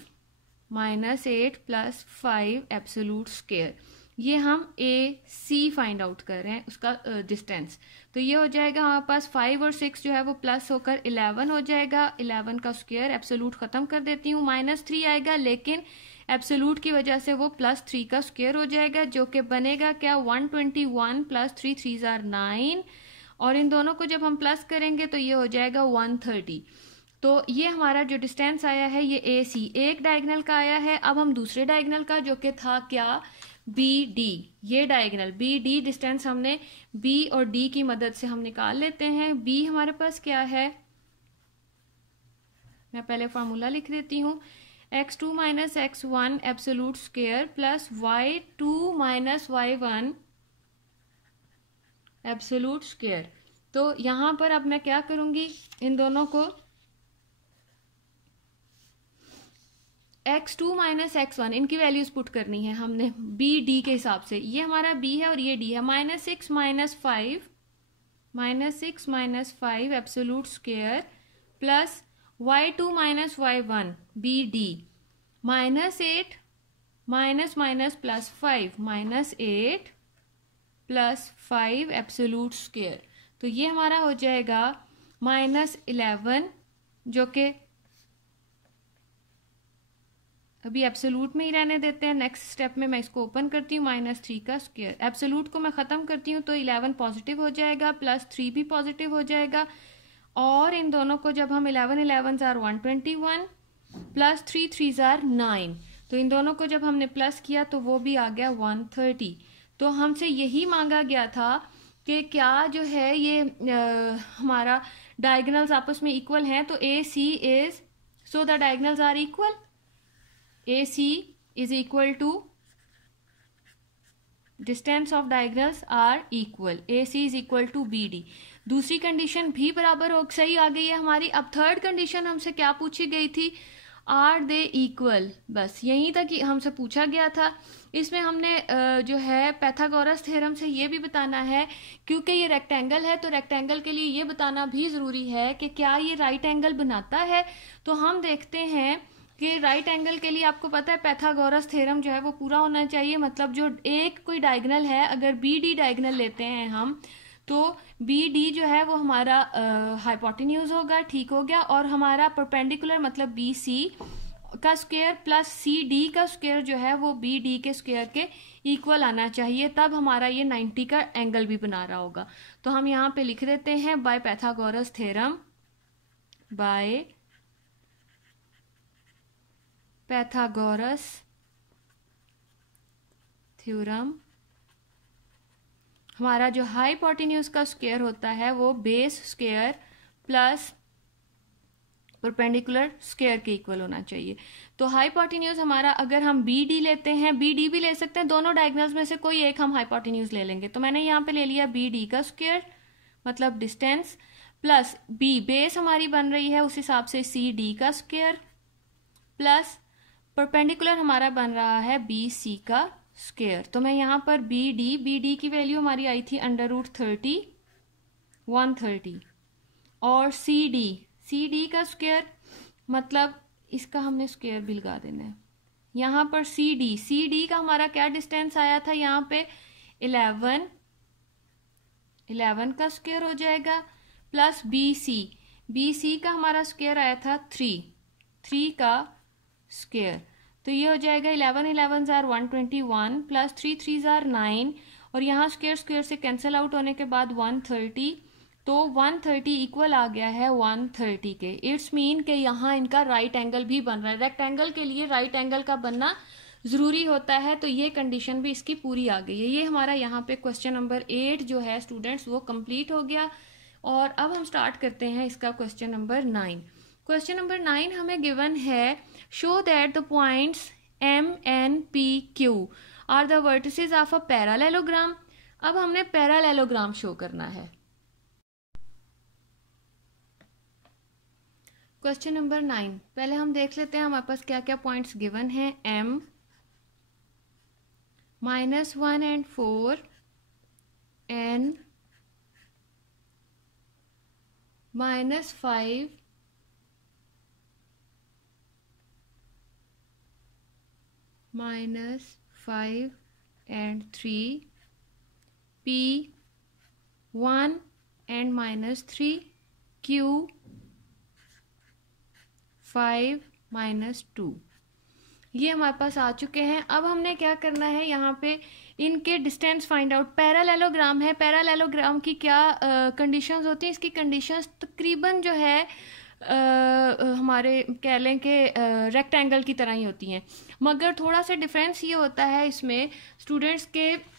minus 8 plus 5 absolute square. ये हम ए सी फाइंड आउट कर रहे हैं उसका डिस्टेंस। तो ये हो जाएगा हमारे पास 5 और 6 जो है वो प्लस होकर 11 हो जाएगा। 11 का स्क्वायर एब्सोल्यूट खत्म कर देती हूँ, माइनस 3 आएगा, लेकिन एब्सोल्यूट की वजह से वो प्लस 3 का स्क्वायर हो जाएगा, जो कि बनेगा क्या 121 प्लस 3 3 जार 9, और इन दोनों को जब हम प्लस करेंगे तो ये हो जाएगा 130। तो ये हमारा जो डिस्टेंस आया है ये ए सी एक डायगनल का आया है। अब हम दूसरे डायगनल का जो कि था क्या बी डी, ये डायगनल बी डी डिस्टेंस हमने बी और डी की मदद से हम निकाल लेते हैं। बी हमारे पास क्या है, मैं पहले फॉर्मूला लिख देती हूँ, x2 minus x1 absolute square plus y2 minus y1 absolute square. तो यहां पर अब मैं क्या करूंगी, इन दोनों को x2 माइनस x1 इनकी वैल्यूज पुट करनी है हमने बी डी के हिसाब से। ये हमारा b है और ये d है। Minus 6 minus 5 absolute square plus y2 minus y1 B D minus 8 minus minus plus 5 minus 8 plus 5 absolute square. तो ये हमारा हो जाएगा माइनस 11, जो कि अभी एब्सोल्यूट में ही रहने देते हैं। नेक्स्ट स्टेप में मैं इसको ओपन करती हूँ, माइनस 3 का स्क्वायर। एब्सोल्यूट को मैं खत्म करती हूँ तो 11 पॉजिटिव हो जाएगा, प्लस 3 भी पॉजिटिव हो जाएगा, और इन दोनों को जब हम 11 11 जार 121 प्लस 3 3 जार 9, तो इन दोनों को जब हमने प्लस किया तो वो भी आ गया 130। तो हमसे यही मांगा गया था कि क्या जो है ये हमारा डायगोनल्स आपस में इक्वल हैं। तो A C is, so the diagonals are equal, A C is equal to distance of diagonals are equal, A C is equal to B D. दूसरी कंडीशन भी बराबर हो सही आ गई है हमारी। अब थर्ड कंडीशन हमसे क्या पूछी गई थी, आर दे इक्वल। बस यहीं तक हमसे पूछा गया था। इसमें हमने जो है पैथागोरस थ्योरम से ये भी बताना है, क्योंकि ये रेक्टेंगल है तो रेक्टेंगल के लिए ये बताना भी जरूरी है कि क्या ये राइट एंगल बनाता है। तो हम देखते हैं कि राइट एंगल के लिए आपको पता है पैथागोरस थ्योरम जो है वो पूरा होना चाहिए। मतलब जो एक कोई डायगोनल है, अगर बी डी डायगोनल लेते हैं हम, तो बी डी जो है वो हमारा हाइपोटेन्यूज होगा, ठीक हो गया, और हमारा परपेंडिकुलर मतलब बी सी का स्क्वायर प्लस सी डी का स्क्वायर जो है वो बी डी के स्क्वायर के इक्वल आना चाहिए, तब हमारा ये 90 का एंगल भी बना रहा होगा। तो हम यहाँ पे लिख देते हैं by Pythagoras theorem, by Pythagoras theorem हमारा जो हाइपोटेन्यूज का स्क्वायर होता है वो base square plus perpendicular square के इक्वल होना चाहिए। तो हाइपोटेन्यूज हमारा, अगर हम बी डी लेते हैं, बी डी भी ले सकते हैं, दोनों डायगोनल्स में से कोई एक हम हाइपोटेन्यूज ले लेंगे। तो मैंने यहाँ पे ले लिया बी डी का स्क्वायर मतलब डिस्टेंस, प्लस बी बेस हमारी बन रही है उस हिसाब से सी डी का स्क्वायर, प्लस परपेंडिकुलर हमारा बन रहा है बी सी का स्क्वायर। तो मैं यहाँ पर बी डी की वैल्यू हमारी आई थी √30 130, और सी डी का स्क्वायर, मतलब इसका हमने स्क्वायर भी लगा देना है यहाँ पर। सी डी का हमारा क्या डिस्टेंस आया था यहाँ पे 11 का स्क्वायर हो जाएगा, प्लस बी सी का हमारा स्क्वायर आया था 3 का स्क्वायर, तो ये हो जाएगा 11 11 जार 121 प्लस 3 जार 9, और यहाँ स्क्वायर से कैंसिल आउट होने के बाद 130, तो 130 इक्वल आ गया है 130 के। इट्स मीन कि यहाँ इनका राइट एंगल भी बन रहा है। रेक्टेंगल के लिए राइट एंगल का बनना ज़रूरी होता है, तो ये कंडीशन भी इसकी पूरी आ गई है। ये हमारा यहाँ पे क्वेश्चन नंबर 8 जो है स्टूडेंट्स वो कंप्लीट हो गया। और अब हम स्टार्ट करते हैं इसका क्वेश्चन नंबर 9। क्वेश्चन नंबर 9 हमें गिवन है, show that the points M N P Q R the vertices of a parallelogram. अब हमने पैरालेलोग्राम शो करना है। क्वेश्चन नंबर 9 पहले हम देख लेते हैं हमारे पास क्या क्या पॉइंट्स गिवन है। m -1 and 4, n -5, -5 and 3, p 1 and -3, q 5 -2। ये हमारे पास आ चुके हैं। अब हमने क्या करना है, यहाँ पे इनके डिस्टेंस फाइंड आउट। पैरालेलोग्राम है, पैरालेलोग्राम की क्या कंडीशंस होती हैं, इसकी कंडीशंस तकरीबन जो है हमारे कह लें कि रेक्टेंगल की तरह ही होती हैं, मगर थोड़ा सा डिफरेंस ये होता है इसमें स्टूडेंट्स के,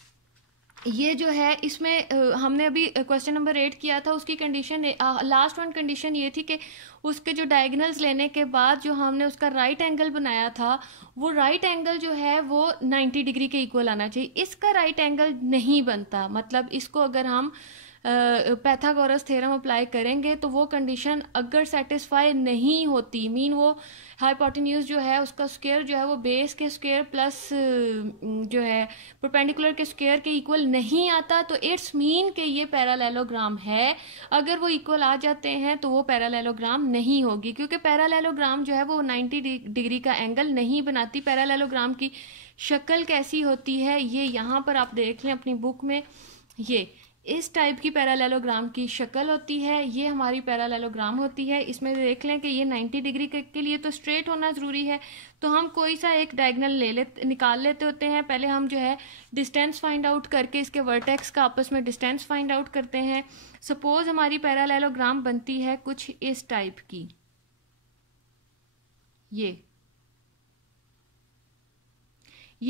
ये जो है इसमें हमने अभी क्वेश्चन नंबर 8 किया था, उसकी कंडीशन लास्ट वन कंडीशन ये थी कि उसके जो डायगोनल्स लेने के बाद जो हमने उसका राइट एंगल बनाया था, वो राइट एंगल जो है वो 90 डिग्री के इक्वल आना चाहिए। इसका राइट एंगल नहीं बनता, मतलब इसको अगर हम पैथागोरस थ्योरम अप्लाई करेंगे तो वो कंडीशन अगर सेटिस्फाई नहीं होती, मीन वो हाइपोटेन्यूज जो है उसका स्क्वायर जो है वो बेस के स्क्वायर प्लस जो है परपेंडिकुलर के स्क्वायर के इक्वल नहीं आता, तो इट्स मीन कि ये पैरालेलोग्राम है। अगर वो इक्वल आ जाते हैं तो वो पैरालेलोग्राम नहीं होगी, क्योंकि पैरालेलोग्राम जो है वो 90 डिग्री का एंगल नहीं बनाती। पैरालेलोग्राम की शक्ल कैसी होती है ये यहाँ पर आप देख लें अपनी बुक में, ये इस टाइप की पैरालेलोग्राम की शक्ल होती है, ये हमारी पैरालेलोग्राम होती है। इसमें देख लें कि ये 90 डिग्री के लिए तो स्ट्रेट होना ज़रूरी है, तो हम कोई सा एक डायगोनल निकाल लेते होते हैं। पहले हम जो है डिस्टेंस फाइंड आउट करके इसके वर्टेक्स का आपस में डिस्टेंस फाइंड आउट करते हैं। सपोज हमारी पैरालेलोग्राम बनती है कुछ इस टाइप की, ये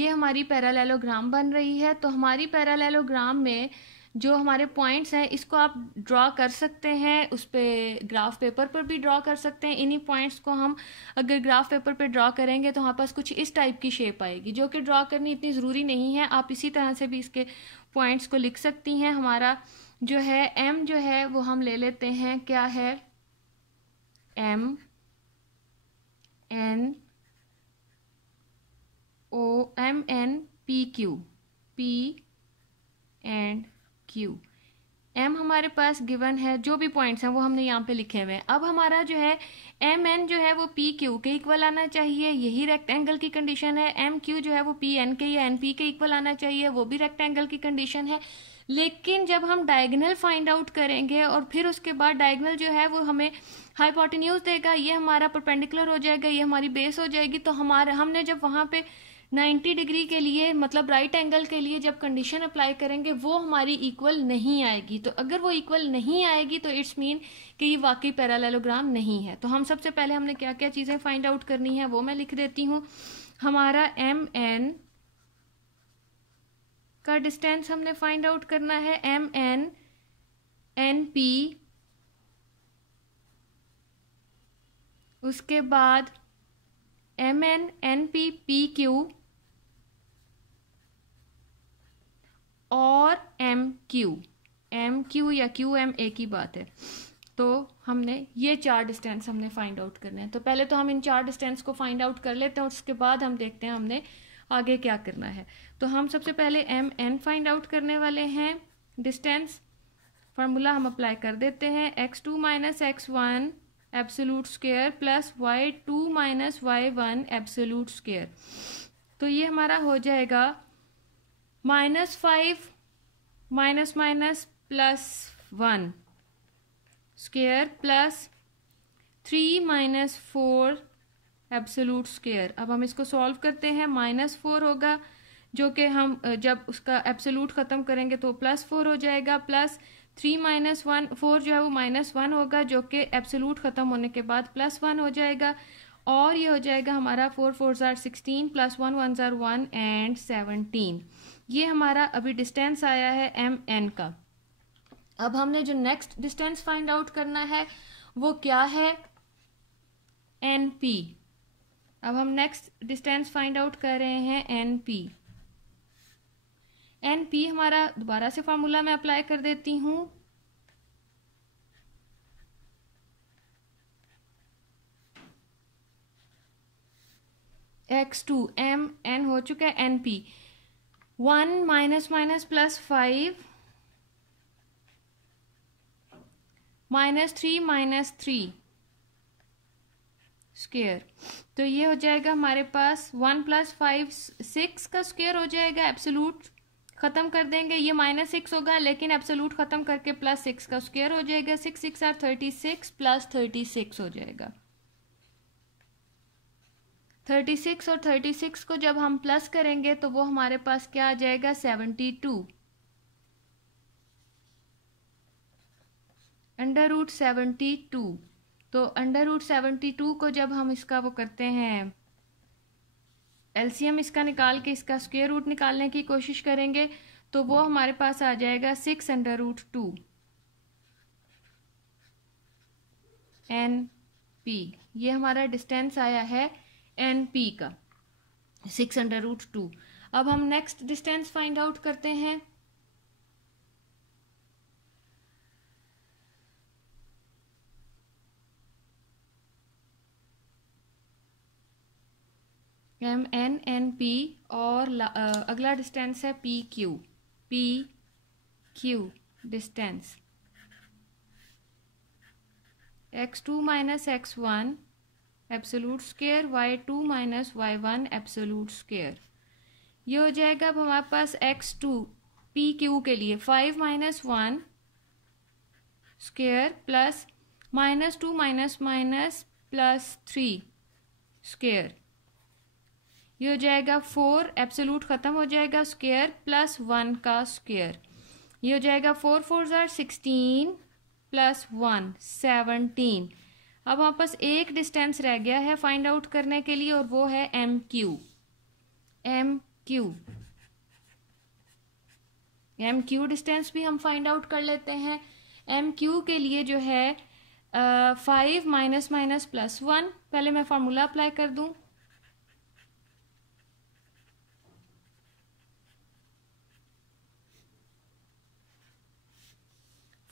हमारी पैरालेलोग्राम बन रही है। तो हमारी पैरालेलोग्राम में जो हमारे पॉइंट्स हैं इसको आप ड्रॉ कर सकते हैं, उस पर ग्राफ पेपर पर भी ड्रॉ कर सकते हैं। इन्हीं पॉइंट्स को हम अगर ग्राफ पेपर पर ड्रॉ करेंगे तो हमारे पास कुछ इस टाइप की शेप आएगी, जो कि ड्रॉ करनी इतनी ज़रूरी नहीं है, आप इसी तरह से भी इसके पॉइंट्स को लिख सकती हैं। हमारा जो है m जो है वो हम ले लेते हैं, क्या है m n o m n p q, p and Q। M हमारे पास गिवन है, जो भी पॉइंट्स हैं वो हमने यहाँ पे लिखे हुए हैं। अब हमारा जो है MN जो है वो PQ के इक्वल आना चाहिए, यही रेक्टेंगल की कंडीशन है। MQ जो है वो PN के या NP के इक्वल आना चाहिए, वो भी रेक्टेंगल की कंडीशन है। लेकिन जब हम डायगोनल फाइंड आउट करेंगे और फिर उसके बाद डायगोनल जो है वो हमें हाइपोटेन्यूज देगा, ये हमारा परपेंडिकुलर हो जाएगा, ये हमारी बेस हो जाएगी। तो हमने जब वहाँ पे 90 डिग्री के लिए मतलब राइट एंगल के लिए जब कंडीशन अप्लाई करेंगे वो हमारी इक्वल नहीं आएगी। तो अगर वो इक्वल नहीं आएगी तो इट्स मीन कि ये वाकई पैरालेलोग्राम नहीं है। तो हम सबसे पहले हमने क्या क्या चीज़ें फाइंड आउट करनी है वो मैं लिख देती हूँ। हमारा MN का डिस्टेंस हमने फाइंड आउट करना है, MN NP, उसके बाद MN NP PQ और MQ या QM एक ही बात है। तो हमने ये 4 डिस्टेंस हमने फाइंड आउट करने हैं। तो पहले तो हम इन 4 डिस्टेंस को फाइंड आउट कर लेते हैं और उसके बाद हम देखते हैं हमने आगे क्या करना है। तो हम सबसे पहले MN फाइंड आउट करने वाले हैं डिस्टेंस। फार्मूला हम अप्लाई कर देते हैं, x2 minus x1 absolute square plus y2 minus y1 absolute square. तो ये हमारा हो जाएगा -5 minus minus plus 1 square plus 3 minus 4 absolute square. अब हम इसको सॉल्व करते हैं, -4 होगा जो कि हम जब उसका एब्सोल्यूट ख़त्म करेंगे तो +4 हो जाएगा, प्लस 3 माइनस 1 4 जो है वो -1 होगा जो कि एब्सोल्यूट ख़त्म होने के बाद +1 हो जाएगा, और ये हो जाएगा हमारा 4 4 ज़ार 16 प्लस 1 1 ज़ार 1 एंड 17। ये हमारा अभी डिस्टेंस आया है MN का। अब हमने जो नेक्स्ट डिस्टेंस फाइंड आउट करना है वो क्या है, NP। अब हम नेक्स्ट डिस्टेंस फाइंड आउट कर रहे हैं NP। NP हमारा दोबारा से फार्मूला में अप्लाई कर देती हूं, x2 MN हो चुका है, NP 1 minus minus plus 5 -3 minus 3 square. तो ये हो जाएगा हमारे पास 1 प्लस 5 6 का स्क्वायर हो जाएगा, एब्सोल्यूट खत्म कर देंगे, ये -6 होगा लेकिन एब्सोल्यूट खत्म करके +6 का स्क्वायर हो जाएगा, 6 6 आर 36 प्लस 36 हो जाएगा। 36 और 36 को जब हम प्लस करेंगे तो वो हमारे पास क्या आ जाएगा, 72 √72। तो √72 को जब हम इसका वो करते हैं एलसीएम इसका निकाल के इसका स्क्वायर रूट निकालने की कोशिश करेंगे तो वो हमारे पास आ जाएगा 6√2 NP। ये हमारा डिस्टेंस आया है NP का 6√2। अब हम नेक्स्ट डिस्टेंस फाइंड आउट करते हैं, MN NP और अगला डिस्टेंस है PQ distance x2 minus x1 absolute square y2 minus y1 absolute square. ये हो जाएगा अब हमारे पास x2 PQ के लिए 5 minus 1 square plus -2 minus minus plus 3 square. ये हो जाएगा 4 एब्सोल्यूट खत्म हो जाएगा, स्क्वायर प्लस 1 का स्क्वायर। ये हो जाएगा 4 4 ज़ार 16 प्लस 1 17। अब हमारे पास एक डिस्टेंस रह गया है फाइंड आउट करने के लिए और वो है MQ डिस्टेंस भी हम फाइंड आउट कर लेते हैं। MQ के लिए जो है 5 माइनस माइनस प्लस 1, पहले मैं फार्मूला अप्लाई कर दूं,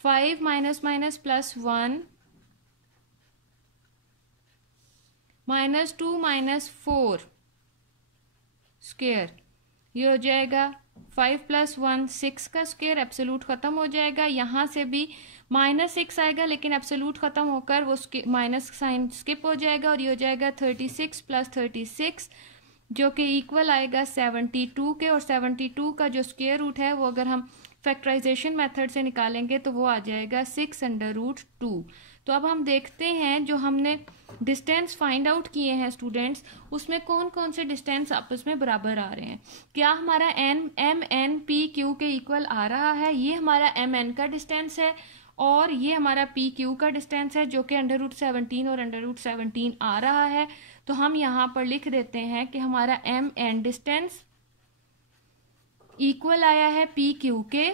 five minus minus plus 1 -2 minus 4 square. ये हो जाएगा 5 प्लस 1 6 का स्क्वायर, एब्सोल्यूट खत्म हो जाएगा, यहाँ से भी -6 आएगा लेकिन एब्सोल्यूट खत्म होकर वो माइनस साइन स्किप हो जाएगा और ये हो जाएगा 36 प्लस 36 जो कि इक्वल आएगा 72 के, और 72 का जो स्क्वायर रूट है वो अगर हम फैक्टराइजेशन मेथड से निकालेंगे तो वो आ जाएगा 6√2। तो अब हम देखते हैं जो हमने डिस्टेंस फाइंड आउट किए हैं स्टूडेंट्स, उसमें कौन कौन से डिस्टेंस आपस में बराबर आ रहे हैं। क्या हमारा MN PQ के इक्वल आ रहा है, ये हमारा MN का डिस्टेंस है और ये हमारा PQ का डिस्टेंस है जो कि √17 और √17 आ रहा है। तो हम यहाँ पर लिख देते हैं कि हमारा MN डिस्टेंस इक्वल आया है PQ के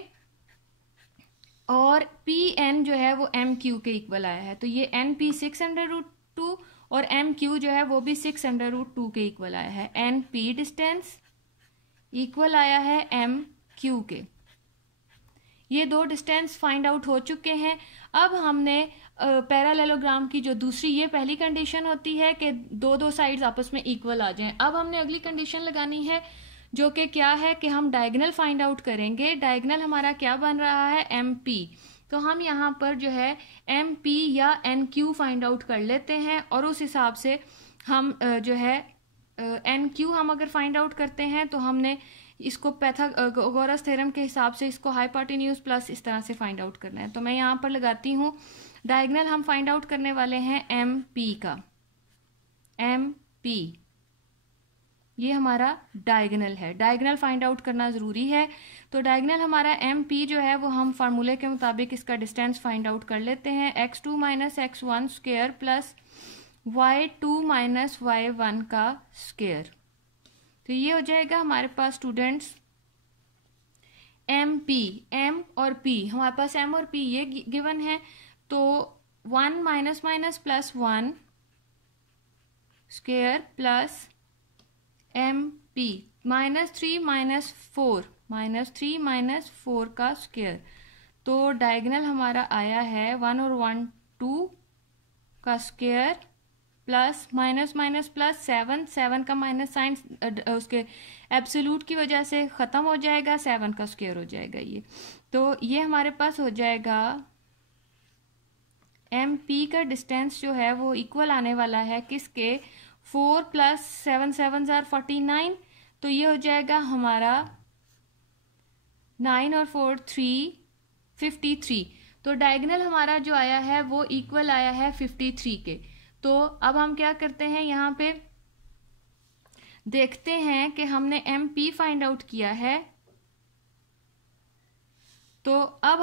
और PN जो है वो MQ के इक्वल आया है। तो ये NP 6√2 और MQ जो है वो भी 6√2 के इक्वल आया है। NP डिस्टेंस इक्वल आया है MQ के। ये दो डिस्टेंस फाइंड आउट हो चुके हैं। अब हमने पैरालेलोग्राम की जो दूसरी, ये पहली कंडीशन होती है कि दो साइड्स आपस में इक्वल आ जाएं। अब हमने अगली कंडीशन लगानी है जो कि क्या है कि हम डायगोनल फाइंड आउट करेंगे। डायगोनल हमारा क्या बन रहा है, MP। तो हम यहाँ पर जो है एम पी या एन क्यू फाइंड आउट कर लेते हैं और उस हिसाब से हम जो है एन क्यू हम अगर फाइंड आउट करते हैं तो हमने इसको पाइथागोरस थ्योरम के हिसाब से इसको हाइपोटेन्यूज प्लस इस तरह से फाइंड आउट करना है। तो मैं यहाँ पर लगाती हूँ डायगोनल हम फाइंड आउट करने वाले हैं एम पी का, एम पी ये हमारा डायगोनल है, डायगोनल फाइंड आउट करना ज़रूरी है। तो डायगोनल हमारा एम पी जो है वो हम फार्मूले के मुताबिक इसका डिस्टेंस फाइंड आउट कर लेते हैं, x2 minus x1 square plus y2 minus y1 का स्क्वायर। तो ये हो जाएगा हमारे पास स्टूडेंट्स एम पी, एम और पी, हमारे पास एम और पी ये गिवन है। तो 1 minus minus plus 1 square plus M P -3 -4 -3 का स्क्वायर। तो डायगोनल हमारा आया है 1 और 1 2 का square plus minus minus plus 7 का माइनस साइन उसके एब्सोल्यूट की वजह से ख़त्म हो जाएगा, 7 का स्क्वायर हो जाएगा ये। तो ये हमारे पास हो जाएगा एम पी का डिस्टेंस जो है वो इक्वल आने वाला है किसके, 4 प्लस 7 7 जार 49। तो ये हो जाएगा हमारा 9 और 4 3 53। तो डायगोनल हमारा जो आया है वो इक्वल आया है 53 के। तो अब हम क्या करते हैं, यहाँ पे देखते हैं कि हमने एम पी फाइंड आउट किया है। तो अब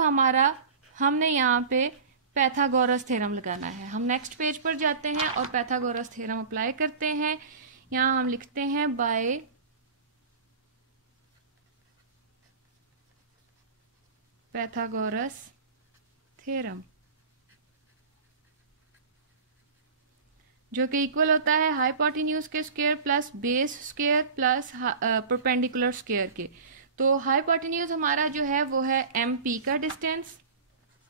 हमने यहाँ पे पाइथागोरस थ्योरम लगाना है। हम नेक्स्ट पेज पर जाते हैं और पाइथागोरस थ्योरम अप्लाई करते हैं। यहाँ हम लिखते हैं बाय पाइथागोरस थ्योरम, जो कि इक्वल होता है हाइपोटेन्यूज के square plus base square plus perpendicular square के। तो हाइपोटेन्यूज हमारा जो है वो है एम पी का डिस्टेंस,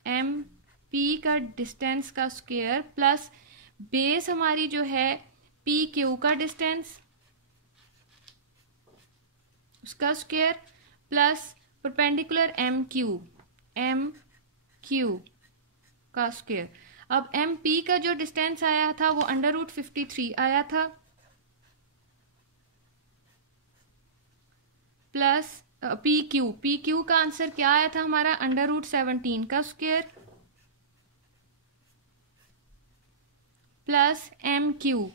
एम पी का डिस्टेंस का स्क्वायर प्लस बेस हमारी जो है पी क्यू का डिस्टेंस उसका square plus perpendicular M Q का स्क्वायर। अब एम पी का जो डिस्टेंस आया था वो √53 आया था प्लस पी क्यू का आंसर क्या आया था हमारा, √17 का स्क्वायर प्लस एम क्यू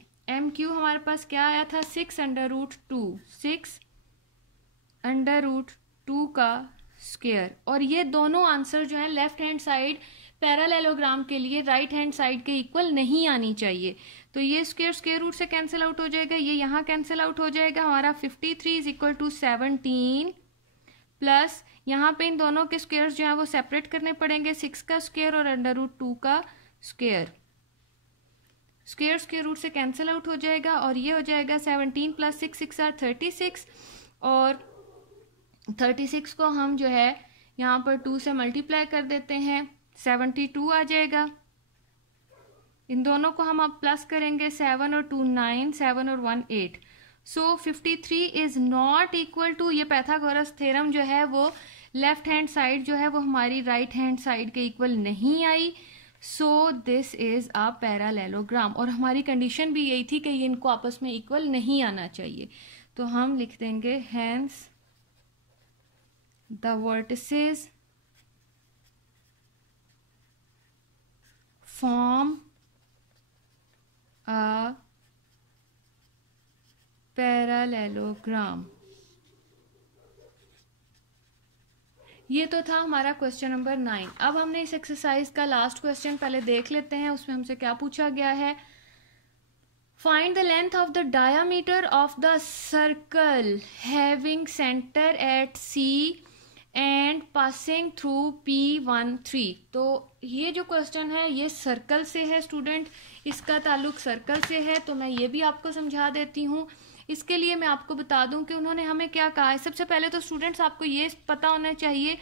हमारे पास क्या आया था, 6√2 का स्क्वायर। और ये दोनों आंसर जो है लेफ्ट हैंड साइड पैरेललोग्राम के लिए राइट हैंड साइड के इक्वल नहीं आनी चाहिए। तो ये स्क्वायर रूट से कैंसिल आउट हो जाएगा, ये यहाँ कैंसिल आउट हो जाएगा। हमारा 53 = 17 प्लस यहाँ पे इन दोनों के स्क्वायर्स जो है वो सेपरेट करने पड़ेंगे, 6 का स्क्वायर और √2 का स्क्वायर। स्क्वायर रूट से कैंसिल आउट हो जाएगा और ये हो जाएगा 17 + 6 6 = 36 और 36 को हम जो है यहाँ पर 2 से मल्टीप्लाई कर देते हैं, 72 आ जाएगा। इन दोनों को हम अब प्लस करेंगे, 7 और 2 9, 7 और 1 8। सो 53 इज नॉट इक्वल टू, ये पाइथागोरस थ्योरम जो है वो लेफ्ट हैंड साइड जो है वो हमारी राइट हैंड साइड के इक्वल नहीं आई। So this is a parallelogram. और हमारी कंडीशन भी यही थी कि ये इनको आपस में इक्वल नहीं आना चाहिए। तो हम लिख देंगे hence the vertices form a parallelogram. ये तो था हमारा क्वेश्चन नंबर 9। अब हमने इस एक्सरसाइज का लास्ट क्वेश्चन पहले देख लेते हैं। उसमें हमसे क्या पूछा गया है, find the length of the diameter of the circle having centre at C and passing through P13। तो ये जो क्वेश्चन है ये सर्कल से है स्टूडेंट, इसका ताल्लुक सर्कल से है। तो मैं ये भी आपको समझा देती हूँ। इसके लिए मैं आपको बता दूं कि उन्होंने हमें क्या कहा है। सबसे पहले तो स्टूडेंट्स आपको ये पता होना चाहिए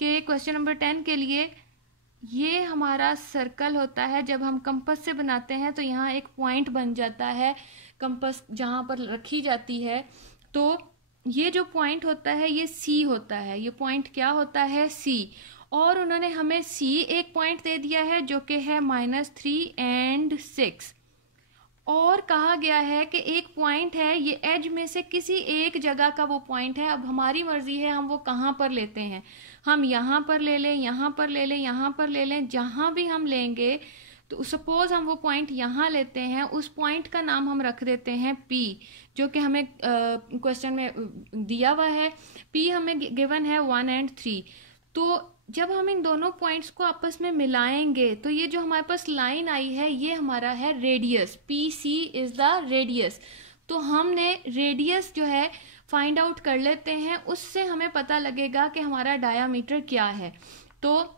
कि क्वेश्चन नंबर 10 के लिए ये हमारा सर्कल होता है। जब हम कंपास से बनाते हैं तो यहाँ एक पॉइंट बन जाता है कंपास जहाँ पर रखी जाती है। तो ये जो पॉइंट होता है ये सी होता है, ये पॉइंट क्या होता है, सी। और उन्होंने हमें सी एक पॉइंट दे दिया है जो कि है -3 और 6, और कहा गया है कि एक पॉइंट है, ये एज में से किसी एक जगह का वो पॉइंट है। अब हमारी मर्जी है हम वो कहाँ पर लेते हैं, हम यहाँ पर ले लें, यहाँ पर ले लें, यहाँ पर ले लें, जहाँ भी हम लेंगे। तो सपोज हम वो पॉइंट यहाँ लेते हैं, उस पॉइंट का नाम हम रख देते हैं P, जो कि हमें क्वेश्चन में दिया हुआ है। P हमें गिवन है 1 और 3। तो जब हम इन दोनों पॉइंट्स को आपस में मिलाएंगे तो ये जो हमारे पास लाइन आई है ये हमारा है radius, PC is the radius. तो हमने रेडियस जो है फाइंड आउट कर लेते हैं, उससे हमें पता लगेगा कि हमारा डायामीटर क्या है। तो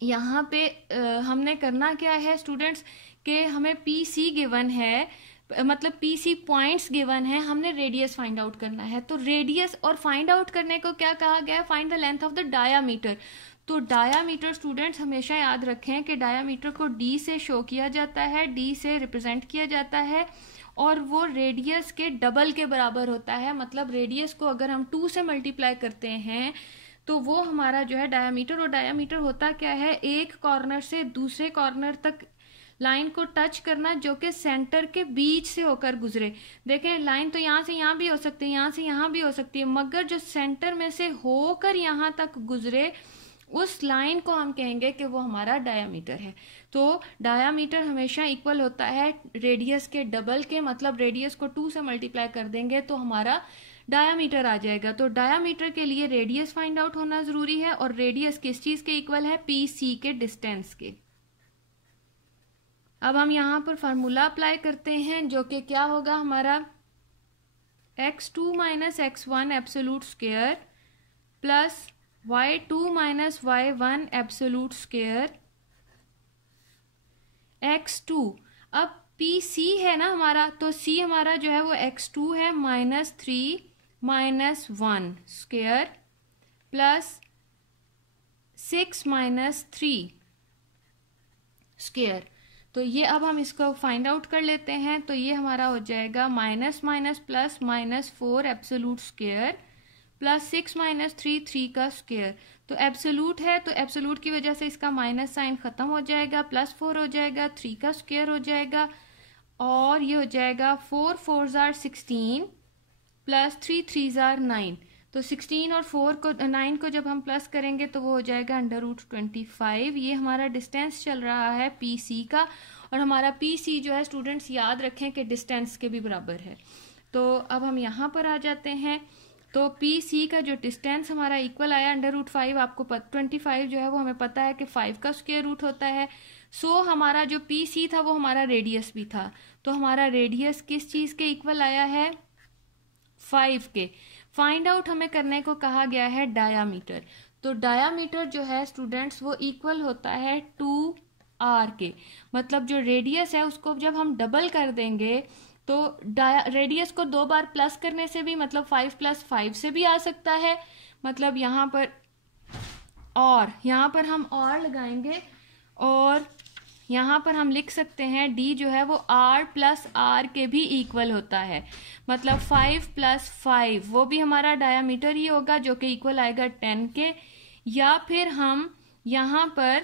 यहाँ पे हमने करना क्या है स्टूडेंट्स, कि हमें PC गिवन है, मतलब PC पॉइंट्स गिवन है, हमने रेडियस फाइंड आउट करना है। तो रेडियस और फाइंड आउट करने को क्या कहा गया है, find the length of the diameter. तो डायामीटर स्टूडेंट्स हमेशा याद रखें कि डायामीटर को D से शो किया जाता है, D से रिप्रेजेंट किया जाता है, और वो रेडियस के डबल के बराबर होता है। मतलब रेडियस को अगर हम 2 से मल्टीप्लाई करते हैं तो वो हमारा जो है डायामीटर, और डायामीटर होता क्या है, एक कॉर्नर से दूसरे कॉर्नर तक लाइन को टच करना जो कि सेंटर के बीच से होकर गुजरे। देखें लाइन तो यहाँ से यहाँ भी हो सकती है, यहाँ से यहाँ भी हो सकती है, मगर जो सेंटर में से होकर यहाँ तक गुजरे उस लाइन को हम कहेंगे कि वो हमारा डायामीटर है। तो डायामीटर हमेशा इक्वल होता है रेडियस के डबल के, मतलब रेडियस को 2 से मल्टीप्लाई कर देंगे तो हमारा डायामीटर आ जाएगा। तो डायामीटर के लिए रेडियस फाइंड आउट होना जरूरी है, और रेडियस किस चीज के इक्वल है, PC के डिस्टेंस के। अब हम यहाँ पर फार्मूला अप्लाई करते हैं जो कि क्या होगा हमारा, x2 - x1 absolute square plus y2 - y1 absolute square x2। अब PC है ना हमारा, तो C हमारा जो है वो x2 है -3 - 1 स्क्वायर प्लस 6 - 3 स्क्वायर। तो ये अब हम इसको फाइंड आउट कर लेते हैं। तो ये हमारा हो जाएगा minus minus plus -4 absolute square plus 6 - 3 का स्क्वायर। तो एब्सोल्यूट है तो एब्सोल्यूट की वजह से इसका माइनस साइन खत्म हो जाएगा, +4 हो जाएगा, 3 का स्क्वायर हो जाएगा, और ये हो जाएगा 4 4 16 प्लस 3 3 9। तो 16 और 4 को 9 को जब हम प्लस करेंगे तो वो हो जाएगा √25। ये हमारा डिस्टेंस चल रहा है PC का, और हमारा PC जो है स्टूडेंट्स याद रखें कि डिस्टेंस के भी बराबर है। तो अब हम यहाँ पर आ जाते हैं। तो PC का जो डिस्टेंस हमारा इक्वल आया √5, आपको 25 जो है वो हमें पता है कि 5 का स्क्वायर रूट होता है। सो हमारा जो PC था वो हमारा रेडियस भी था। तो हमारा रेडियस किस चीज़ के इक्वल आया है, 5 के। फाइंड आउट हमें करने को कहा गया है डायामीटर। तो डायामीटर जो है स्टूडेंट्स वो इक्वल होता है 2r के। मतलब जो रेडियस है उसको जब हम डबल कर देंगे तो रेडियस को 2 बार प्लस करने से भी, मतलब 5 + 5 से भी आ सकता है। मतलब यहाँ पर और यहाँ पर हम और लगाएंगे, और यहाँ पर हम लिख सकते हैं D जो है वो R + R के भी इक्वल होता है। मतलब 5 + 5 वो भी हमारा डायामीटर ही होगा जो कि इक्वल आएगा 10 के। या फिर हम यहाँ पर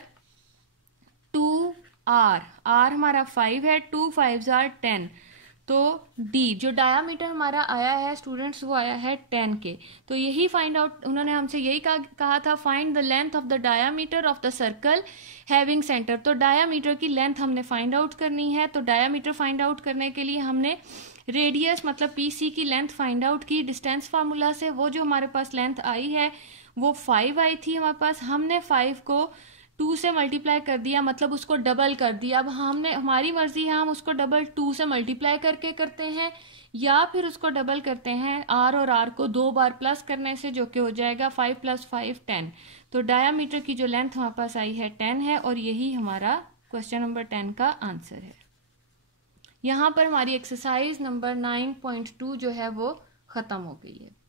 2R, R हमारा 5 है, 2 5 10, तो D जो डायामीटर हमारा आया है स्टूडेंट्स वो आया है 10 के। तो यही फाइंड आउट उन्होंने हमसे यही कहा था, find the length of the diameter of the circle having centre. तो डायामीटर की लेंथ हमने फाइंड आउट करनी है। तो डायामीटर फाइंड आउट करने के लिए हमने रेडियस मतलब PC की लेंथ फाइंड आउट की डिस्टेंस फार्मूला से। वो जो हमारे पास लेंथ आई है वो 5 आई थी हमारे पास, हमने 5 को 2 से मल्टीप्लाई कर दिया, मतलब उसको डबल कर दिया। अब हमने हमारी मर्जी है, हम उसको डबल 2 से मल्टीप्लाई करके करते हैं या फिर उसको डबल करते हैं R और R को 2 बार प्लस करने से, जो कि हो जाएगा 5 + 5 10। तो डायामीटर की जो लेंथ हमारे पास आई है 10 है, और यही हमारा क्वेश्चन नंबर 10 का आंसर है। यहाँ पर हमारी एक्सरसाइज नंबर 9.2 जो है वो खत्म हो गई है।